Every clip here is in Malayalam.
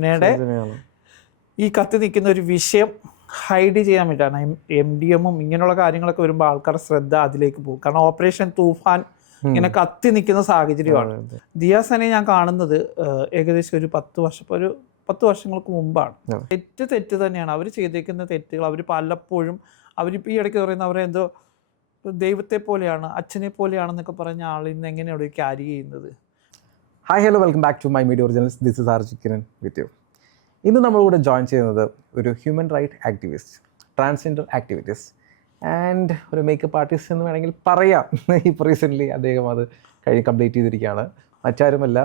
പിന്നീട് ഈ കത്തി നിൽക്കുന്ന ഒരു വിഷയം ഹൈഡ് ചെയ്യാൻ വേണ്ടിയിട്ടാണ് MDMഉം ഇങ്ങനെയുള്ള കാര്യങ്ങളൊക്കെ വരുമ്പോൾ ആൾക്കാരുടെ ശ്രദ്ധ അതിലേക്ക് പോകും. കാരണം ഓപ്പറേഷൻ തൂഫാൻ ഇങ്ങനെ കത്തി നിൽക്കുന്ന സാഹചര്യമാണ്. ദിയാസനെ ഞാൻ കാണുന്നത് ഏകദേശം ഒരു 10 വർഷങ്ങൾക്ക് മുമ്പാണ്. തെറ്റ് തന്നെയാണ് അവർ ചെയ്തേക്കുന്ന തെറ്റുകൾ. അവർ പലപ്പോഴും അവരിപ്പോൾ ഈ ഇടയ്ക്ക് പറയുന്ന അവരെ എന്തോ ദൈവത്തെ പോലെയാണ്, അച്ഛനെ പോലെയാണെന്നൊക്കെ പറഞ്ഞ ആളിന്ന് എങ്ങനെയാണ് ക്യാരി ചെയ്യുന്നത്. Hi hello, welcome back to my media originals. This is RJ Kiran with you. ഇന്ന് നമ്മളിവിടെ ജോയിൻ ചെയ്യുന്നത് ഒരു human right activist, transgender activist and ഒരു മേക്കപ്പ് ആർട്ടിസ്റ്റ് എന്ന് വേണമെങ്കിൽ പറയാം. ഇപ്പോൾ റീസെൻ്റ്ലി അദ്ദേഹം അത് കംപ്ലീറ്റ് ചെയ്തിരിക്കുകയാണ്. മറ്റാരുമല്ല,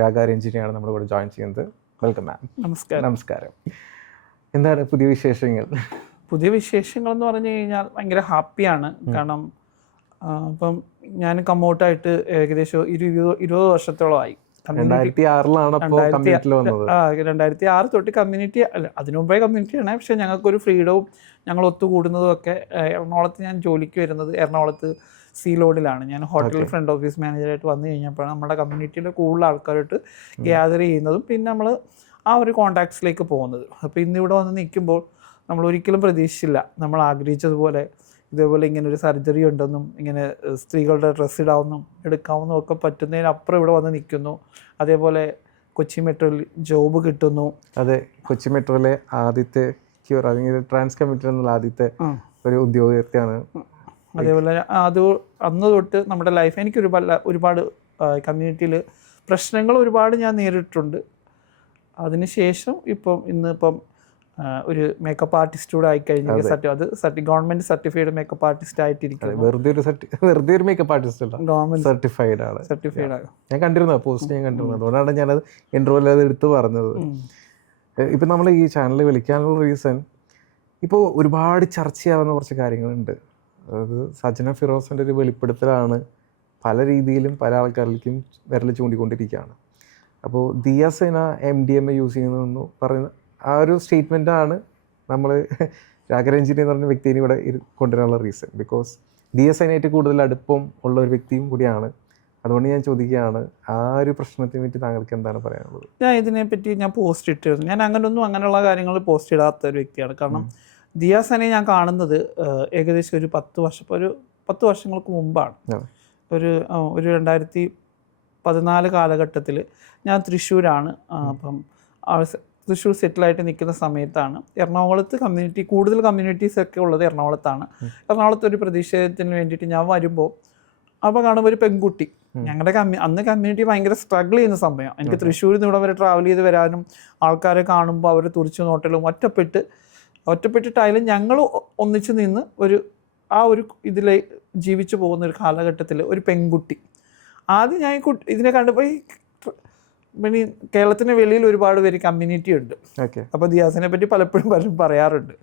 രാഗ രഞ്ജിനിയാണ് നമ്മളിവിടെ ജോയിൻ ചെയ്യുന്നത്. വെൽക്കം മാം. നമസ്കാരം. എന്താണ് പുതിയ വിശേഷങ്ങൾ? പുതിയ വിശേഷങ്ങൾ എന്ന് പറഞ്ഞു കഴിഞ്ഞാൽ ഭയങ്കര ഹാപ്പിയാണ്. കാരണം ഇപ്പം ഞാൻ കമ്മൗട്ടായിട്ട് ഏകദേശം 20 വർഷത്തോളമായി. 2006 തൊട്ട് കമ്മ്യൂണിറ്റി അല്ല, അതിനു മുമ്പേ കമ്മ്യൂണിറ്റിയാണ്. പക്ഷെ ഞങ്ങൾക്കൊരു ഫ്രീഡവും ഞങ്ങൾ ഒത്തുകൂടുന്നതും ഒക്കെ എറണാകുളത്ത് ഞാൻ ജോലിക്ക് വരുന്നത് എറണാകുളത്ത് സീ ലോഡിലാണ്. ഞാൻ ഹോട്ടൽ ഫ്രണ്ട് ഓഫീസ് മാനേജറായിട്ട് വന്നു കഴിഞ്ഞപ്പോഴാണ് നമ്മുടെ കമ്മ്യൂണിറ്റിയിലെ കൂടുതൽ ആൾക്കാരായിട്ട് ഗ്യാദർ ചെയ്യുന്നതും പിന്നെ നമ്മൾ ആ ഒരു കോണ്ടാക്ട്സിലേക്ക് പോകുന്നത്. അപ്പോൾ ഇന്നിവിടെ വന്ന് നിൽക്കുമ്പോൾ നമ്മൾ ഒരിക്കലും പ്രതീക്ഷിച്ചില്ല, നമ്മൾ ആഗ്രഹിച്ചതുപോലെ ഇതേപോലെ ഇങ്ങനെ ഒരു സർജറി ഉണ്ടെന്നും ഇങ്ങനെ സ്ത്രീകളുടെ ഡ്രസ്സ് എടുക്കാവുന്നതും ഒക്കെ പറ്റുന്നതിനപ്പുറം ഇവിടെ വന്ന് നിൽക്കുന്നു. അതേപോലെ കൊച്ചി മെട്രോയിൽ ജോബ് കിട്ടുന്നു. അതെ, കൊച്ചി മെട്രോയിലെ ആദ്യത്തെ ക്യൂർ അല്ലെങ്കിൽ ട്രാൻസ് കമ്മിറ്റി എന്നുള്ള ആദ്യത്തെ ഒരു ഉദ്യോഗസ്ഥയാണ്. അതേപോലെ അന്ന് തൊട്ട് നമ്മുടെ ലൈഫ് എനിക്ക് ഒരുപാട് കമ്മ്യൂണിറ്റിയിൽ പ്രശ്നങ്ങൾ ഒരുപാട് ഞാൻ നേരിട്ടിട്ടുണ്ട്. അതിനുശേഷം ഇന്നിപ്പം ഒരു മേക്കപ്പ് ആർട്ടിസ്റ്റ് കൂടെ ആയിക്കഴിഞ്ഞാൽ അത് ഗവൺമെന്റ് സർട്ടിഫൈഡ് മേക്കപ്പ് ആർട്ടിസ്റ്റ് ആയിട്ടിരിക്കും. വെറുതെ ഒരു മേക്കപ്പ് ആർട്ടിസ്റ്റ് അല്ല, ഗവൺമെന്റ് സർട്ടിഫൈഡ് ആണ്. ഞാൻ കണ്ടിരുന്നു പോസ്റ്റ്, ഞാൻ കണ്ടിരുന്നു. അതുകൊണ്ടാണ് ഞാനത് ഇൻട്രോയിൽ അത് എടുത്ത് പറഞ്ഞത്. ഇപ്പം നമ്മൾ ഈ ചാനൽ വിളിക്കാനുള്ള റീസൺ, ഇപ്പോൾ ഒരുപാട് ചർച്ചയാവുന്ന കുറച്ച് കാര്യങ്ങളുണ്ട്. അതായത് സജന ഫിറോസിൻ്റെ ഒരു വെളിപ്പെടുത്തലാണ് പല രീതിയിലും പല ആൾക്കാരിലേക്കും വിരൽ ചൂണ്ടിക്കൊണ്ടിരിക്കുകയാണ്. അപ്പോൾ ദിയാസന MDMA യൂസ് ചെയ്യുന്നതെന്ന് പറയുന്ന ആ ഒരു സ്റ്റേറ്റ്മെൻറ്റാണ് നമ്മൾ രാഗരഞ്ജിനി എന്ന് പറഞ്ഞ വ്യക്തിയെ ഇവിടെ കൊണ്ടുവരാനുള്ള റീസൺ. ബിക്കോസ് ദിയാസനായിട്ട് കൂടുതൽ അടുപ്പം ഉള്ള ഒരു വ്യക്തിയും കൂടിയാണ്. അതുകൊണ്ട് ഞാൻ ചോദിക്കുകയാണ്, ആ ഒരു പ്രശ്നത്തിനെ പറ്റി താങ്കൾക്ക് എന്താണ് പറയാനുള്ളത്? ഞാൻ ഇതിനെപ്പറ്റി പോസ്റ്റ് ഇട്ടിരുന്നു. ഞാൻ അങ്ങനെയുള്ള കാര്യങ്ങൾ പോസ്റ്റ് ഇടാത്ത ഒരു വ്യക്തിയാണ്. കാരണം ദിയാസനെ ഞാൻ കാണുന്നത് ഏകദേശം ഒരു 10 വർഷങ്ങൾക്ക് മുമ്പാണ്. ഒരു 2014 കാലഘട്ടത്തിൽ ഞാൻ തൃശ്ശൂരാണ്. അപ്പം തൃശ്ശൂർ സെറ്റിലായിട്ട് നിൽക്കുന്ന സമയത്താണ് എറണാകുളത്ത് കൂടുതൽ കമ്മ്യൂണിറ്റീസൊക്കെ ഉള്ളത് എറണാകുളത്താണ്. എറണാകുളത്ത് ഒരു പ്രതിഷേധത്തിന് വേണ്ടിയിട്ട് ഞാൻ വരുമ്പോൾ അപ്പോൾ കാണുമ്പോൾ ഒരു പെൺകുട്ടി, ഞങ്ങളുടെ അന്ന് കമ്മ്യൂണിറ്റി ഭയങ്കര സ്ട്രഗിൾ ചെയ്യുന്ന സമയം. എനിക്ക് തൃശ്ശൂരിൽ നിന്ന് ഇവിടെ വരെ ട്രാവൽ ചെയ്ത് വരാനും ആൾക്കാരെ കാണുമ്പോൾ അവർ തുറിച്ചു നോട്ടലും ഒറ്റപ്പെട്ടിട്ടായാലും ഞങ്ങൾ ഒന്നിച്ച് നിന്ന് ആ ഒരു ഇതിൽ ജീവിച്ചു പോകുന്ന ഒരു കാലഘട്ടത്തിൽ ഒരു പെൺകുട്ടി ആദ്യം ഞാൻ ഇതിനെ കണ്ടപ്പോൾ പിന്നെ കേരളത്തിന് വെളിയിൽ ഒരുപാട് പേര് കമ്മ്യൂണിറ്റി ഉണ്ട്. അപ്പോൾ ദിയാസിനെ പറ്റി പലപ്പോഴും പറയാറുണ്ട്.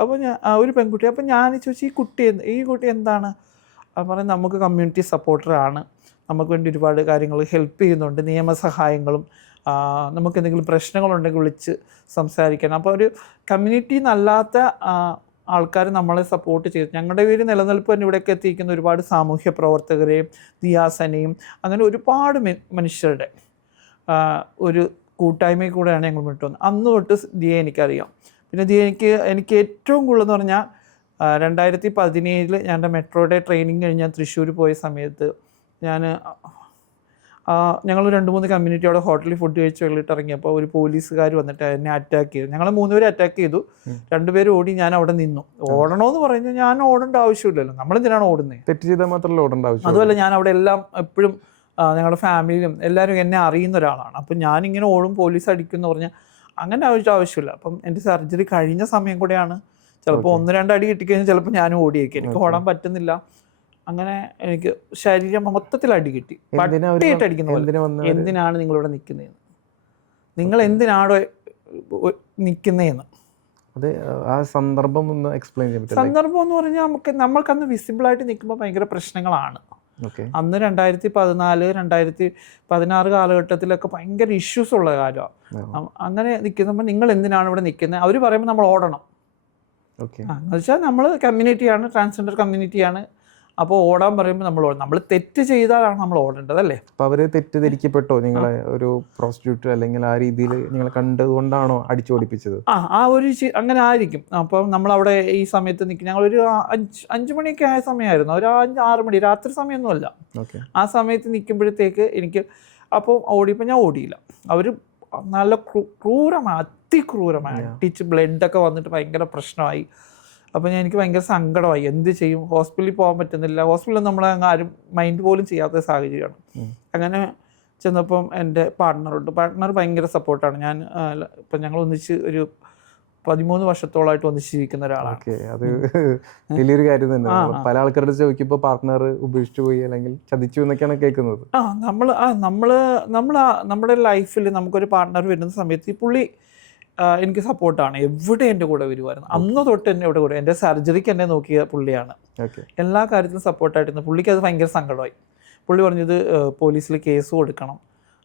അപ്പോൾ ഞാൻ ഒരു പെൺകുട്ടി, അപ്പോൾ ഞാൻ ചോദിച്ചു ഈ കുട്ടി എന്താണ് പറയുന്നത്? നമുക്ക് കമ്മ്യൂണിറ്റി സപ്പോർട്ടറാണ്, നമുക്ക് വേണ്ടി ഒരുപാട് കാര്യങ്ങൾ ഹെൽപ്പ് ചെയ്യുന്നുണ്ട്, നിയമസഹായങ്ങളും, നമുക്ക് എന്തെങ്കിലും പ്രശ്നങ്ങളുണ്ടെങ്കിൽ വിളിച്ച് സംസാരിക്കണം. അപ്പോൾ ഒരു കമ്മ്യൂണിറ്റി എന്നല്ലാത്ത ആൾക്കാർ നമ്മളെ സപ്പോർട്ട് ചെയ്തു. ഞങ്ങളുടെ പേര് നിലനിൽപ്പ് തന്നെ ഇവിടേക്ക് എത്തിയിരിക്കുന്ന ഒരുപാട് സാമൂഹ്യ പ്രവർത്തകരെയും ദിയാസനെയും അങ്ങനെ ഒരുപാട് മനുഷ്യരുടെ ഒരു കൂട്ടായ്മയിൽ കൂടെയാണ് ഞങ്ങൾ മുന്നോട്ട് വന്നത്. അന്ന് തൊട്ട് ദിയെ എനിക്കറിയാം. പിന്നെ ദിയെ എനിക്ക് ഏറ്റവും കൂടുതലെന്ന് പറഞ്ഞാൽ 2017 ഞാൻ മെട്രോയുടെ ട്രെയിനിങ് കഴിഞ്ഞ് ഞാൻ തൃശ്ശൂർ പോയ സമയത്ത് ഞങ്ങൾ 2-3 കമ്മ്യൂണിറ്റി അവിടെ ഹോട്ടലിൽ ഫുഡ് കഴിച്ച് വെള്ളിട്ട് ഇറങ്ങിയപ്പോൾ ഒരു പോലീസുകാർ വന്നിട്ട് എന്നെ അറ്റാക്ക് ചെയ്തു. ഞങ്ങൾ 3 പേര് അറ്റാക്ക് ചെയ്തു. 2 പേര് ഓടി, ഞാൻ അവിടെ നിന്നു. ഓടണമെന്ന് പറഞ്ഞാൽ ഞാൻ ഓടേണ്ട ആവശ്യമില്ലല്ലോ, നമ്മളെന്തിനാണ് ഓടുന്നത്? തെറ്റ് ചെയ്താൽ മാത്രമല്ല ഓടേണ്ട ആവശ്യം. അതുമല്ല, ഞാൻ അവിടെ എല്ലാം എപ്പോഴും ഞങ്ങളുടെ ഫാമിലിയിലും എല്ലാവരും എന്നെ അറിയുന്ന ഒരാളാണ്. അപ്പം ഞാനിങ്ങനെ ഓടും, പോലീസ് അടിക്കുമെന്ന് പറഞ്ഞാൽ അങ്ങനെ ആവശ്യമില്ല. അപ്പം എൻ്റെ സർജറി കഴിഞ്ഞ സമയം കൂടെയാണ്. ചിലപ്പോൾ 1-2 അടി കിട്ടിക്കഴിഞ്ഞാൽ ചിലപ്പോൾ ഞാനും ഓടിയേക്കും. എനിക്ക് ഓടാൻ പറ്റുന്നില്ല. അങ്ങനെ എനിക്ക് ശരീരം മൊത്തത്തിൽ അടി കിട്ടി. പട്ടിയിട്ട് അടിക്കുന്ന പോലെ. എന്തിനാണ് നിങ്ങളിവിടെ നിൽക്കുന്നതെന്ന്, നിങ്ങൾ എന്തിനാണോ നിൽക്കുന്നതെന്ന്. അത് ആ സന്ദർഭം ഒന്ന് എക്സ്പ്ലെയിൻ ചെയ്യാൻ പറ്റും? സന്ദർഭം എന്ന് പറഞ്ഞാൽ നമ്മൾക്കന്ന് വിസിബിളായിട്ട് നിൽക്കുമ്പോൾ ഭയങ്കര പ്രശ്നങ്ങളാണ്. അന്ന് 2014-2016 കാലഘട്ടത്തിലൊക്കെ ഭയങ്കര ഇഷ്യൂസ് ഉള്ള കാര്യമാണ്. അങ്ങനെ നിൽക്കുമ്പോൾ നിങ്ങൾ എന്തിനാണ് ഇവിടെ നിൽക്കുന്നത്? അവർ പറയുമ്പോൾ നമ്മൾ ഓടണം. എന്ന് വെച്ചാൽ നമ്മൾ കമ്മ്യൂണിറ്റിയാണ്, ട്രാൻസ്ജെൻഡർ കമ്മ്യൂണിറ്റിയാണ്, അപ്പോൾ ഓടാൻ പറയുമ്പോൾ നമ്മൾ തെറ്റ് ചെയ്താലാണ് നമ്മൾ ഓടേണ്ടത് അല്ലേ. അപ്പോൾ അവർ തെറ്റിദ്ധരിക്കപ്പെട്ടോ നിങ്ങളെ ഒരു പ്രോസ്റ്റിറ്റ്യൂട്ട് അല്ലെങ്കിൽ ആ രീതിയിൽ നിങ്ങളെ കണ്ടതുകൊണ്ടാണോ അടിച്ചോടിപ്പിച്ചത്? ആ ഒരു അങ്ങനെ ആയിരിക്കും. അപ്പം നമ്മളവിടെ ഈ സമയത്ത് നിൽക്കും. ഞങ്ങളൊരു 5 മണിയൊക്കെ ആയ സമയമായിരുന്നു, ഒരു 5-6 മണി, രാത്രി സമയമൊന്നുമല്ല. ആ സമയത്ത് നിൽക്കുമ്പോഴത്തേക്ക് എനിക്ക് അപ്പോൾ ഓടിയപ്പോൾ ഞാൻ ഓടിയില്ല. അവർ നല്ല ക്രൂരമായി, അതിക്രൂരമായി അടിച്ച് ബ്ലഡൊക്കെ വന്നിട്ട് ഭയങ്കര പ്രശ്നമായി. അപ്പോൾ എനിക്ക് ഭയങ്കര സങ്കടമായി. എന്ത് ചെയ്യും, ഹോസ്പിറ്റലിൽ പോകാൻ പറ്റുന്നില്ല. ഹോസ്പിറ്റലിൽ നമ്മളെ ആരും മൈൻഡ് പോലും ചെയ്യാത്ത സാഹചര്യമാണ്. അങ്ങനെ ചെന്നപ്പം എൻ്റെ പാർട്ട്ണർ ഭയങ്കര സപ്പോർട്ടാണ്. ഇപ്പം ഞങ്ങൾ ഒന്നിച്ച് ഒരു 13 വർഷത്തോളമായിട്ട് ഒന്നിച്ചിരിക്കുന്ന ഒരാളാണ്. അത് വലിയൊരു കാര്യം തന്നെ. പല ആൾക്കാരുടെ ചോദിക്കുമ്പോൾ പാർട്ട്ണർ ഉപേക്ഷിച്ചു പോയി അല്ലെങ്കിൽ ചതിച്ചു എന്നൊക്കെയാണ് കേൾക്കുന്നത്. നമ്മുടെ ലൈഫിൽ നമുക്കൊരു പാർട്ട്ണർ വരുന്ന സമയത്ത് ഈ പുള്ളി എനിക്ക് സപ്പോർട്ടാണ്. എവിടെ എൻ്റെ കൂടെ വരുമായിരുന്നു. അന്ന് തൊട്ട് എന്നെ എവിടെ കൂടെ, എൻ്റെ സർജറിക്ക് എന്നെ നോക്കിയ പുള്ളിയാണ്. എല്ലാ കാര്യത്തിലും സപ്പോർട്ടായിട്ടിരുന്നു. പുള്ളിക്ക് അത് ഭയങ്കര സങ്കടമായി. പുള്ളി പറഞ്ഞത് പോലീസിൽ കേസ് കൊടുക്കണം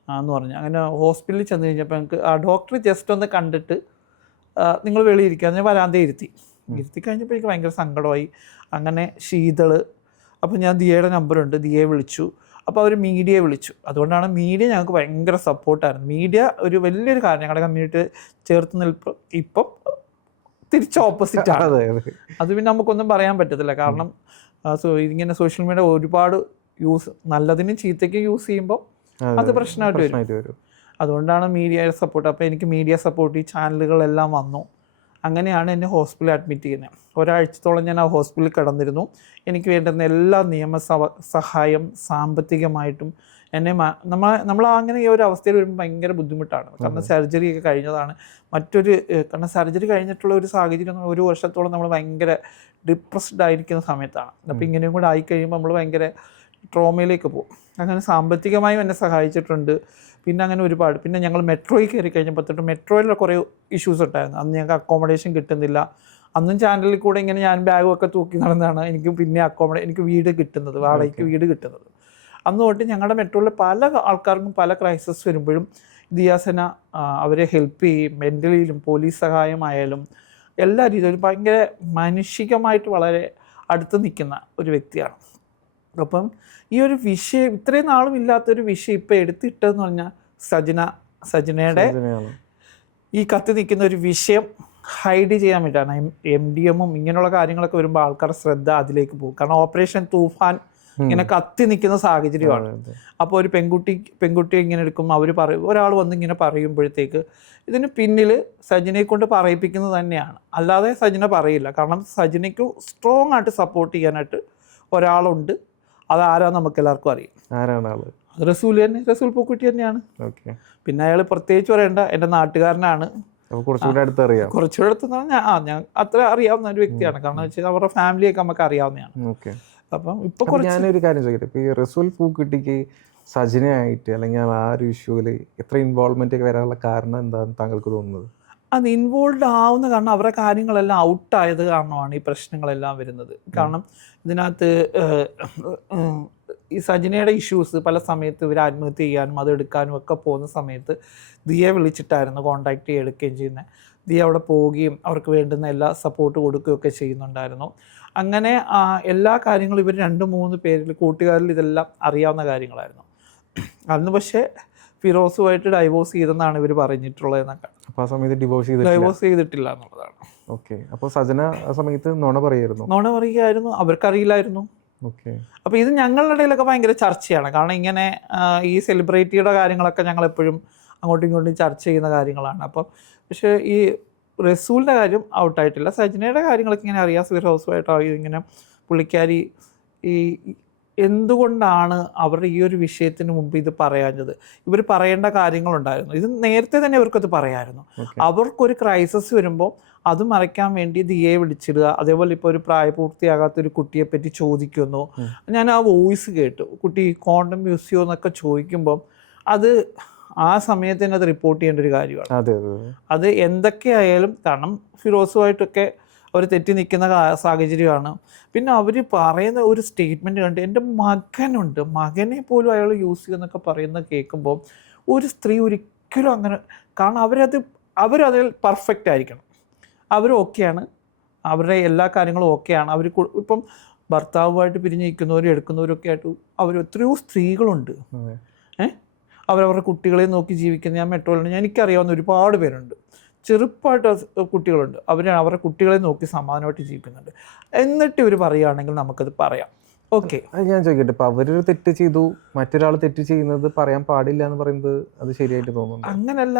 എന്ന് പറഞ്ഞു. അങ്ങനെ ഹോസ്പിറ്റലിൽ ചെന്ന് കഴിഞ്ഞപ്പോൾ ഞങ്ങൾക്ക് ആ ഡോക്ടർ ജസ്റ്റ് ഒന്ന് കണ്ടിട്ട് നിങ്ങൾ വെളിയിരിക്കുക ഞാൻ വരാതെ ഇരുത്തി കഴിഞ്ഞപ്പോൾ എനിക്ക് ഭയങ്കര സങ്കടമായി. അങ്ങനെ ശീതള്, അപ്പോൾ ഞാൻ ദിയയുടെ നമ്പറുണ്ട്, ദിയയെ വിളിച്ചു. അപ്പോൾ അവർ മീഡിയയെ വിളിച്ചു. അതുകൊണ്ടാണ് മീഡിയ ഞങ്ങൾക്ക് ഭയങ്കര സപ്പോർട്ടായിരുന്നു. മീഡിയ ഒരു വലിയൊരു കാര്യം, ഞങ്ങളുടെ കമ്മ്യൂണിറ്റി ചേർത്ത് നിൽപ്പ് ഇപ്പം തിരിച്ച് ഓപ്പോസിറ്റാണ്. അത് പിന്നെ നമുക്കൊന്നും പറയാൻ പറ്റത്തില്ല. കാരണം ഇങ്ങനെ സോഷ്യൽ മീഡിയ ഒരുപാട് നല്ലതിനും ചീത്തയ്ക്കും യൂസ് ചെയ്യുമ്പോൾ അത് പ്രശ്നമായിട്ട് വരും. അതുകൊണ്ടാണ് മീഡിയ സപ്പോർട്ട്. അപ്പോൾ എനിക്ക് മീഡിയ സപ്പോർട്ട്, ഈ ചാനലുകളെല്ലാം വന്നു. അങ്ങനെയാണ് എന്നെ ഹോസ്പിറ്റലിൽ അഡ്മിറ്റ് ചെയ്യുന്നത്. ഒരാഴ്ചത്തോളം ഞാൻ ആ ഹോസ്പിറ്റലിൽ കിടന്നിരുന്നു. എനിക്ക് വേണ്ടുന്ന എല്ലാ സഹായം സാമ്പത്തികമായിട്ടും എന്നെ നമ്മൾ അങ്ങനെ ഈ ഒരു അവസ്ഥയിൽ വരുമ്പോൾ ഭയങ്കര ബുദ്ധിമുട്ടാണ്. കാരണം സർജറി ഒക്കെ കഴിഞ്ഞതാണ്. കാരണം സർജറി കഴിഞ്ഞിട്ടുള്ള ഒരു സാഹചര്യം 1 വർഷത്തോളം നമ്മൾ ഭയങ്കര ഡിപ്രസ്ഡ് ആയിരിക്കുന്ന സമയത്താണ്. അപ്പോൾ ഇങ്ങനെയും കൂടെ ആയിക്കഴിയുമ്പോൾ നമ്മൾ ഭയങ്കര ട്രോമയിലേക്ക് പോകും. അങ്ങനെ സാമ്പത്തികമായും എന്നെ സഹായിച്ചിട്ടുണ്ട്. പിന്നെ അങ്ങനെ ഒരുപാട്. പിന്നെ ഞങ്ങൾ മെട്രോയിൽ കയറി കഴിഞ്ഞപ്പോൾ തൊട്ട് മെട്രോയിൽ കുറേ ഇഷ്യൂസ് ഉണ്ടായിരുന്നു. അന്ന് ഞങ്ങൾക്ക് അക്കോമഡേഷൻ കിട്ടുന്നില്ല. അന്നും ചാനലിൽ കൂടെ ഇങ്ങനെ ഞാൻ ബാഗൊക്കെ തൂക്കി നടന്നാണ് എനിക്ക് പിന്നെ എനിക്ക് വീട് കിട്ടുന്നത്, വാടകയ്ക്ക് വീട് കിട്ടുന്നത്. അന്ന് തൊട്ട് ഞങ്ങളുടെ മെട്രോയിൽ പല ആൾക്കാർക്കും പല ക്രൈസിസ് വരുമ്പോഴും ദിയാസന അവരെ ഹെൽപ്പ് ചെയ്യും. മെൻ്റലിയിലും പോലീസ് സഹായമായാലും എല്ലാ രീതിയിലും ഭയങ്കര മാനുഷികമായിട്ട് വളരെ അടുത്ത് നിൽക്കുന്ന ഒരു വ്യക്തിയാണ്. അപ്പം ഈ ഒരു വിഷയം ഇത്രയും നാളും ഇല്ലാത്തൊരു വിഷയം ഇപ്പം എടുത്തിട്ടെന്ന് പറഞ്ഞാൽ സജനയുടെ ഈ കത്തി നിൽക്കുന്ന ഒരു വിഷയം ഹൈഡ് ചെയ്യാൻ വേണ്ടിയിട്ടാണ്. MDMഉം ഇങ്ങനെയുള്ള കാര്യങ്ങളൊക്കെ വരുമ്പോൾ ആൾക്കാരുടെ ശ്രദ്ധ അതിലേക്ക് പോകും. കാരണം ഓപ്പറേഷൻ തൂഫാൻ ഇങ്ങനെ കത്തി നിൽക്കുന്ന സാഹചര്യമാണ്. അപ്പോൾ ഒരു പെൺകുട്ടിയെ ഇങ്ങനെ എടുക്കുമ്പോൾ ഒരാൾ വന്ന് ഇങ്ങനെ പറയുമ്പോഴത്തേക്ക് ഇതിന് പിന്നിൽ സജനയെ കൊണ്ട് പറയിപ്പിക്കുന്നത് തന്നെയാണ്. അല്ലാതെ സജന പറയില്ല. കാരണം സജനയ്ക്ക് സ്ട്രോങ് ആയിട്ട് സപ്പോർട്ട് ചെയ്യാനായിട്ട് ഒരാളുണ്ട്. അതാരാന്ന് നമുക്ക് എല്ലാവർക്കും അറിയാം. ആരാണ് ആള്? റസൂൽ പൂക്കുട്ടി തന്നെയാണ്. പിന്നെ അയാൾ പ്രത്യേകിച്ച് പറയേണ്ട എൻ്റെ നാട്ടുകാരനാണ്. കുറച്ചുകൂടെ അടുത്ത് ഞാൻ അത്ര അറിയാവുന്ന ഒരു വ്യക്തിയാണ്. കാരണം വെച്ചാൽ അവരുടെ ഫാമിലിയൊക്കെ നമുക്ക് അറിയാവുന്നതാണ്. അപ്പം ഇപ്പൊ ഞാനൊരു കാര്യം ചോദിക്കട്ടെ, ഇപ്പൊ ഈ റസൂൽ പൂക്കുട്ടിക്ക് സജനയായിട്ട് അല്ലെങ്കിൽ ആ ഒരു ഇഷ്യൂല് എത്ര ഇൻവോൾവ്മെന്റ് ഒക്കെ വരാനുള്ള കാരണം എന്താണെന്ന് താങ്കൾക്ക് തോന്നുന്നത്? അത് ഇൻവോൾവ് ആവുന്ന കാരണം അവരുടെ കാര്യങ്ങളെല്ലാം ഔട്ടായത് കാരണമാണ് ഈ പ്രശ്നങ്ങളെല്ലാം വരുന്നത്. കാരണം ഇതിനകത്ത് ഈ സജനയുടെ ഇഷ്യൂസ് പല സമയത്ത് ഇവർ ആത്മഹത്യ ചെയ്യാനും അത് എടുക്കാനും ഒക്കെ പോകുന്ന സമയത്ത് ദിയെ വിളിച്ചിട്ടായിരുന്നു കോൺടാക്ട് എടുക്കുകയും ചെയ്യുന്നത്. ദിയ അവിടെ പോവുകയും അവർക്ക് വേണ്ടുന്ന എല്ലാ സപ്പോർട്ട് കൊടുക്കുകയൊക്കെ ചെയ്യുന്നുണ്ടായിരുന്നു. അങ്ങനെ എല്ലാ കാര്യങ്ങളും ഇവർ 2-3 പേരിൽ കൂട്ടുകാരിൽ ഇതെല്ലാം അറിയാവുന്ന കാര്യങ്ങളായിരുന്നു. അന്ന് പക്ഷേ ഫിറോസുമായിട്ട് ഡൈവോഴ്സ് ചെയ്തെന്നാണ് ഇവർ പറഞ്ഞിട്ടുള്ളതെന്നൊക്കെ. അപ്പോൾ ആ സമയത്ത് ഡൈവോഴ്സ് ചെയ്തിട്ടില്ല എന്നുള്ളതാണ്. ഓക്കെ. അപ്പോൾ സജന ആ സമയത്ത് നുണ പറയുകയായിരുന്നു, അവർക്കറിയില്ലായിരുന്നു. അപ്പോൾ ഇത് ഞങ്ങളുടെ ഇടയിലൊക്കെ ഭയങ്കര ചർച്ചയാണ്. കാരണം ഇങ്ങനെ ഈ സെലിബ്രിറ്റിയുടെ കാര്യങ്ങളൊക്കെ ഞങ്ങൾ എപ്പോഴും അങ്ങോട്ടും ഇങ്ങോട്ടും ചർച്ച ചെയ്യുന്ന കാര്യങ്ങളാണ്. അപ്പം പക്ഷേ ഈ റസൂലിൻ്റെ കാര്യം ഔട്ടായിട്ടില്ല. സജനയുടെ കാര്യങ്ങളൊക്കെ ഇങ്ങനെ അറിയാം. ഫിറോസുമായിട്ടോ ഇങ്ങനെ പുള്ളിക്കാരി ഈ എന്തുകൊണ്ടാണ് അവരുടെ ഈ ഒരു വിഷയത്തിന് മുമ്പ് ഇത് പറയാഞ്ഞത്? ഇവർ പറയേണ്ട കാര്യങ്ങളുണ്ടായിരുന്നു. ഇത് നേരത്തെ തന്നെ ഇവർക്കത് പറയാമായിരുന്നു. അവർക്കൊരു ക്രൈസിസ് വരുമ്പോൾ അത് മറയ്ക്കാൻ വേണ്ടി ദിയെ വിളിച്ചിടുക. അതേപോലെ ഇപ്പോൾ ഒരു പ്രായപൂർത്തിയാകാത്തൊരു കുട്ടിയെപ്പറ്റി ചോദിക്കുന്നു. ഞാൻ ആ വോയിസ് കേട്ടു, കുട്ടി കോണ്ടം യൂസ് ചെയ്യുമോ എന്നൊക്കെ ചോദിക്കുമ്പം അത് ആ സമയത്ത് തന്നെ അത് റിപ്പോർട്ട് ചെയ്യേണ്ട ഒരു കാര്യമാണ്. അത് എന്തൊക്കെയായാലും കാരണം ഫിറോസുമായിട്ടൊക്കെ അവർ തെറ്റി നിൽക്കുന്ന സാഹചര്യമാണ്. പിന്നെ അവർ പറയുന്ന ഒരു സ്റ്റേറ്റ്മെൻറ്റ് കണ്ട് എൻ്റെ മകനെ പോലും അയാൾ യൂസ് ചെയ്യുന്നൊക്കെ പറയുന്നത് കേൾക്കുമ്പോൾ ഒരു സ്ത്രീ ഒരിക്കലും അങ്ങനെ, കാരണം അവരതിൽ പെർഫെക്റ്റ് ആയിരിക്കണം. അവർ ഓക്കെയാണ്, അവരുടെ എല്ലാ കാര്യങ്ങളും ഓക്കെയാണ്. അവർ ഇപ്പം ഭർത്താവുമായിട്ട് പിരിഞ്ഞിരിക്കുന്നവരും എടുക്കുന്നവരും ഒക്കെ ആയിട്ട് അവർ എത്രയോ സ്ത്രീകളുണ്ട്. അവരവരുടെ കുട്ടികളെ നോക്കി ജീവിക്കുന്ന, ഞാൻ മെട്രോയിലുണ്ട്, എനിക്കറിയാവുന്ന ഒരുപാട് പേരുണ്ട്, ചെറുപ്പമായിട്ട് കുട്ടികളുണ്ട്, അവരുടെ കുട്ടികളെ നോക്കി സമാധാനമായിട്ട് ജീവിക്കുന്നുണ്ട്. എന്നിട്ട് ഇവർ പറയുകയാണെങ്കിൽ നമുക്കത് പറയാം. ഓക്കെ, ഞാൻ ചോദിക്കട്ടെ, ഇപ്പൊ അവരൊരു തെറ്റ് ചെയ്തു, മറ്റൊരാൾ തെറ്റ് ചെയ്യുന്നത് പറയാൻ പാടില്ല എന്ന് പറയുന്നത് അത് ശരിയായിട്ട് തോന്നുന്നു? അങ്ങനല്ല.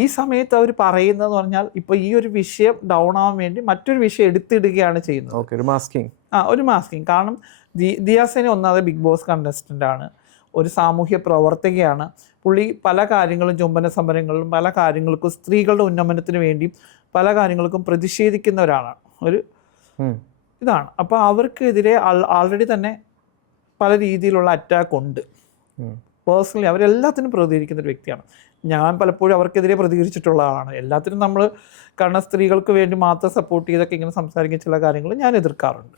ഈ സമയത്ത് അവർ പറയുന്നതെന്ന് പറഞ്ഞാൽ ഇപ്പോൾ ഈ ഒരു വിഷയം ഡൗൺ ആവാൻ വേണ്ടി മറ്റൊരു വിഷയം എടുത്തിടുകയാണ് ചെയ്യുന്നത്. ഓക്കെ, ഒരു മാസ്കിങ്. ഒരു മാസ്കിങ്. കാരണം ദിയാസേന ഒന്നാമത് ബിഗ് ബോസ് കണ്ടസ്റ്റൻ്റ് ആണ്, ഒരു സാമൂഹ്യ പ്രവർത്തകയാണ്. പുള്ളി പല കാര്യങ്ങളും, ചുംബന സമരങ്ങളിലും പല കാര്യങ്ങൾക്കും, സ്ത്രീകളുടെ ഉന്നമനത്തിന് വേണ്ടിയും പല കാര്യങ്ങൾക്കും പ്രതിഷേധിക്കുന്ന ഒരാളാണ്, ഒരു ഇതാണ്. അപ്പോൾ അവർക്കെതിരെ ആൾറെഡി തന്നെ പല രീതിയിലുള്ള അറ്റാക്ക് ഉണ്ട്. പേഴ്സണലി അവരെല്ലാത്തിനും പ്രതികരിക്കുന്ന ഒരു വ്യക്തിയാണ്. ഞാൻ പലപ്പോഴും അവർക്കെതിരെ പ്രതികരിച്ചിട്ടുള്ള ആളാണ്. എല്ലാത്തിനും നമ്മൾ കാരണം സ്ത്രീകൾക്ക് വേണ്ടി മാത്രം സപ്പോർട്ട് ചെയ്തൊക്കെ ഇങ്ങനെ സംസാരിക്കുന്ന ചില കാര്യങ്ങൾ ഞാൻ എതിർക്കാറുണ്ട്.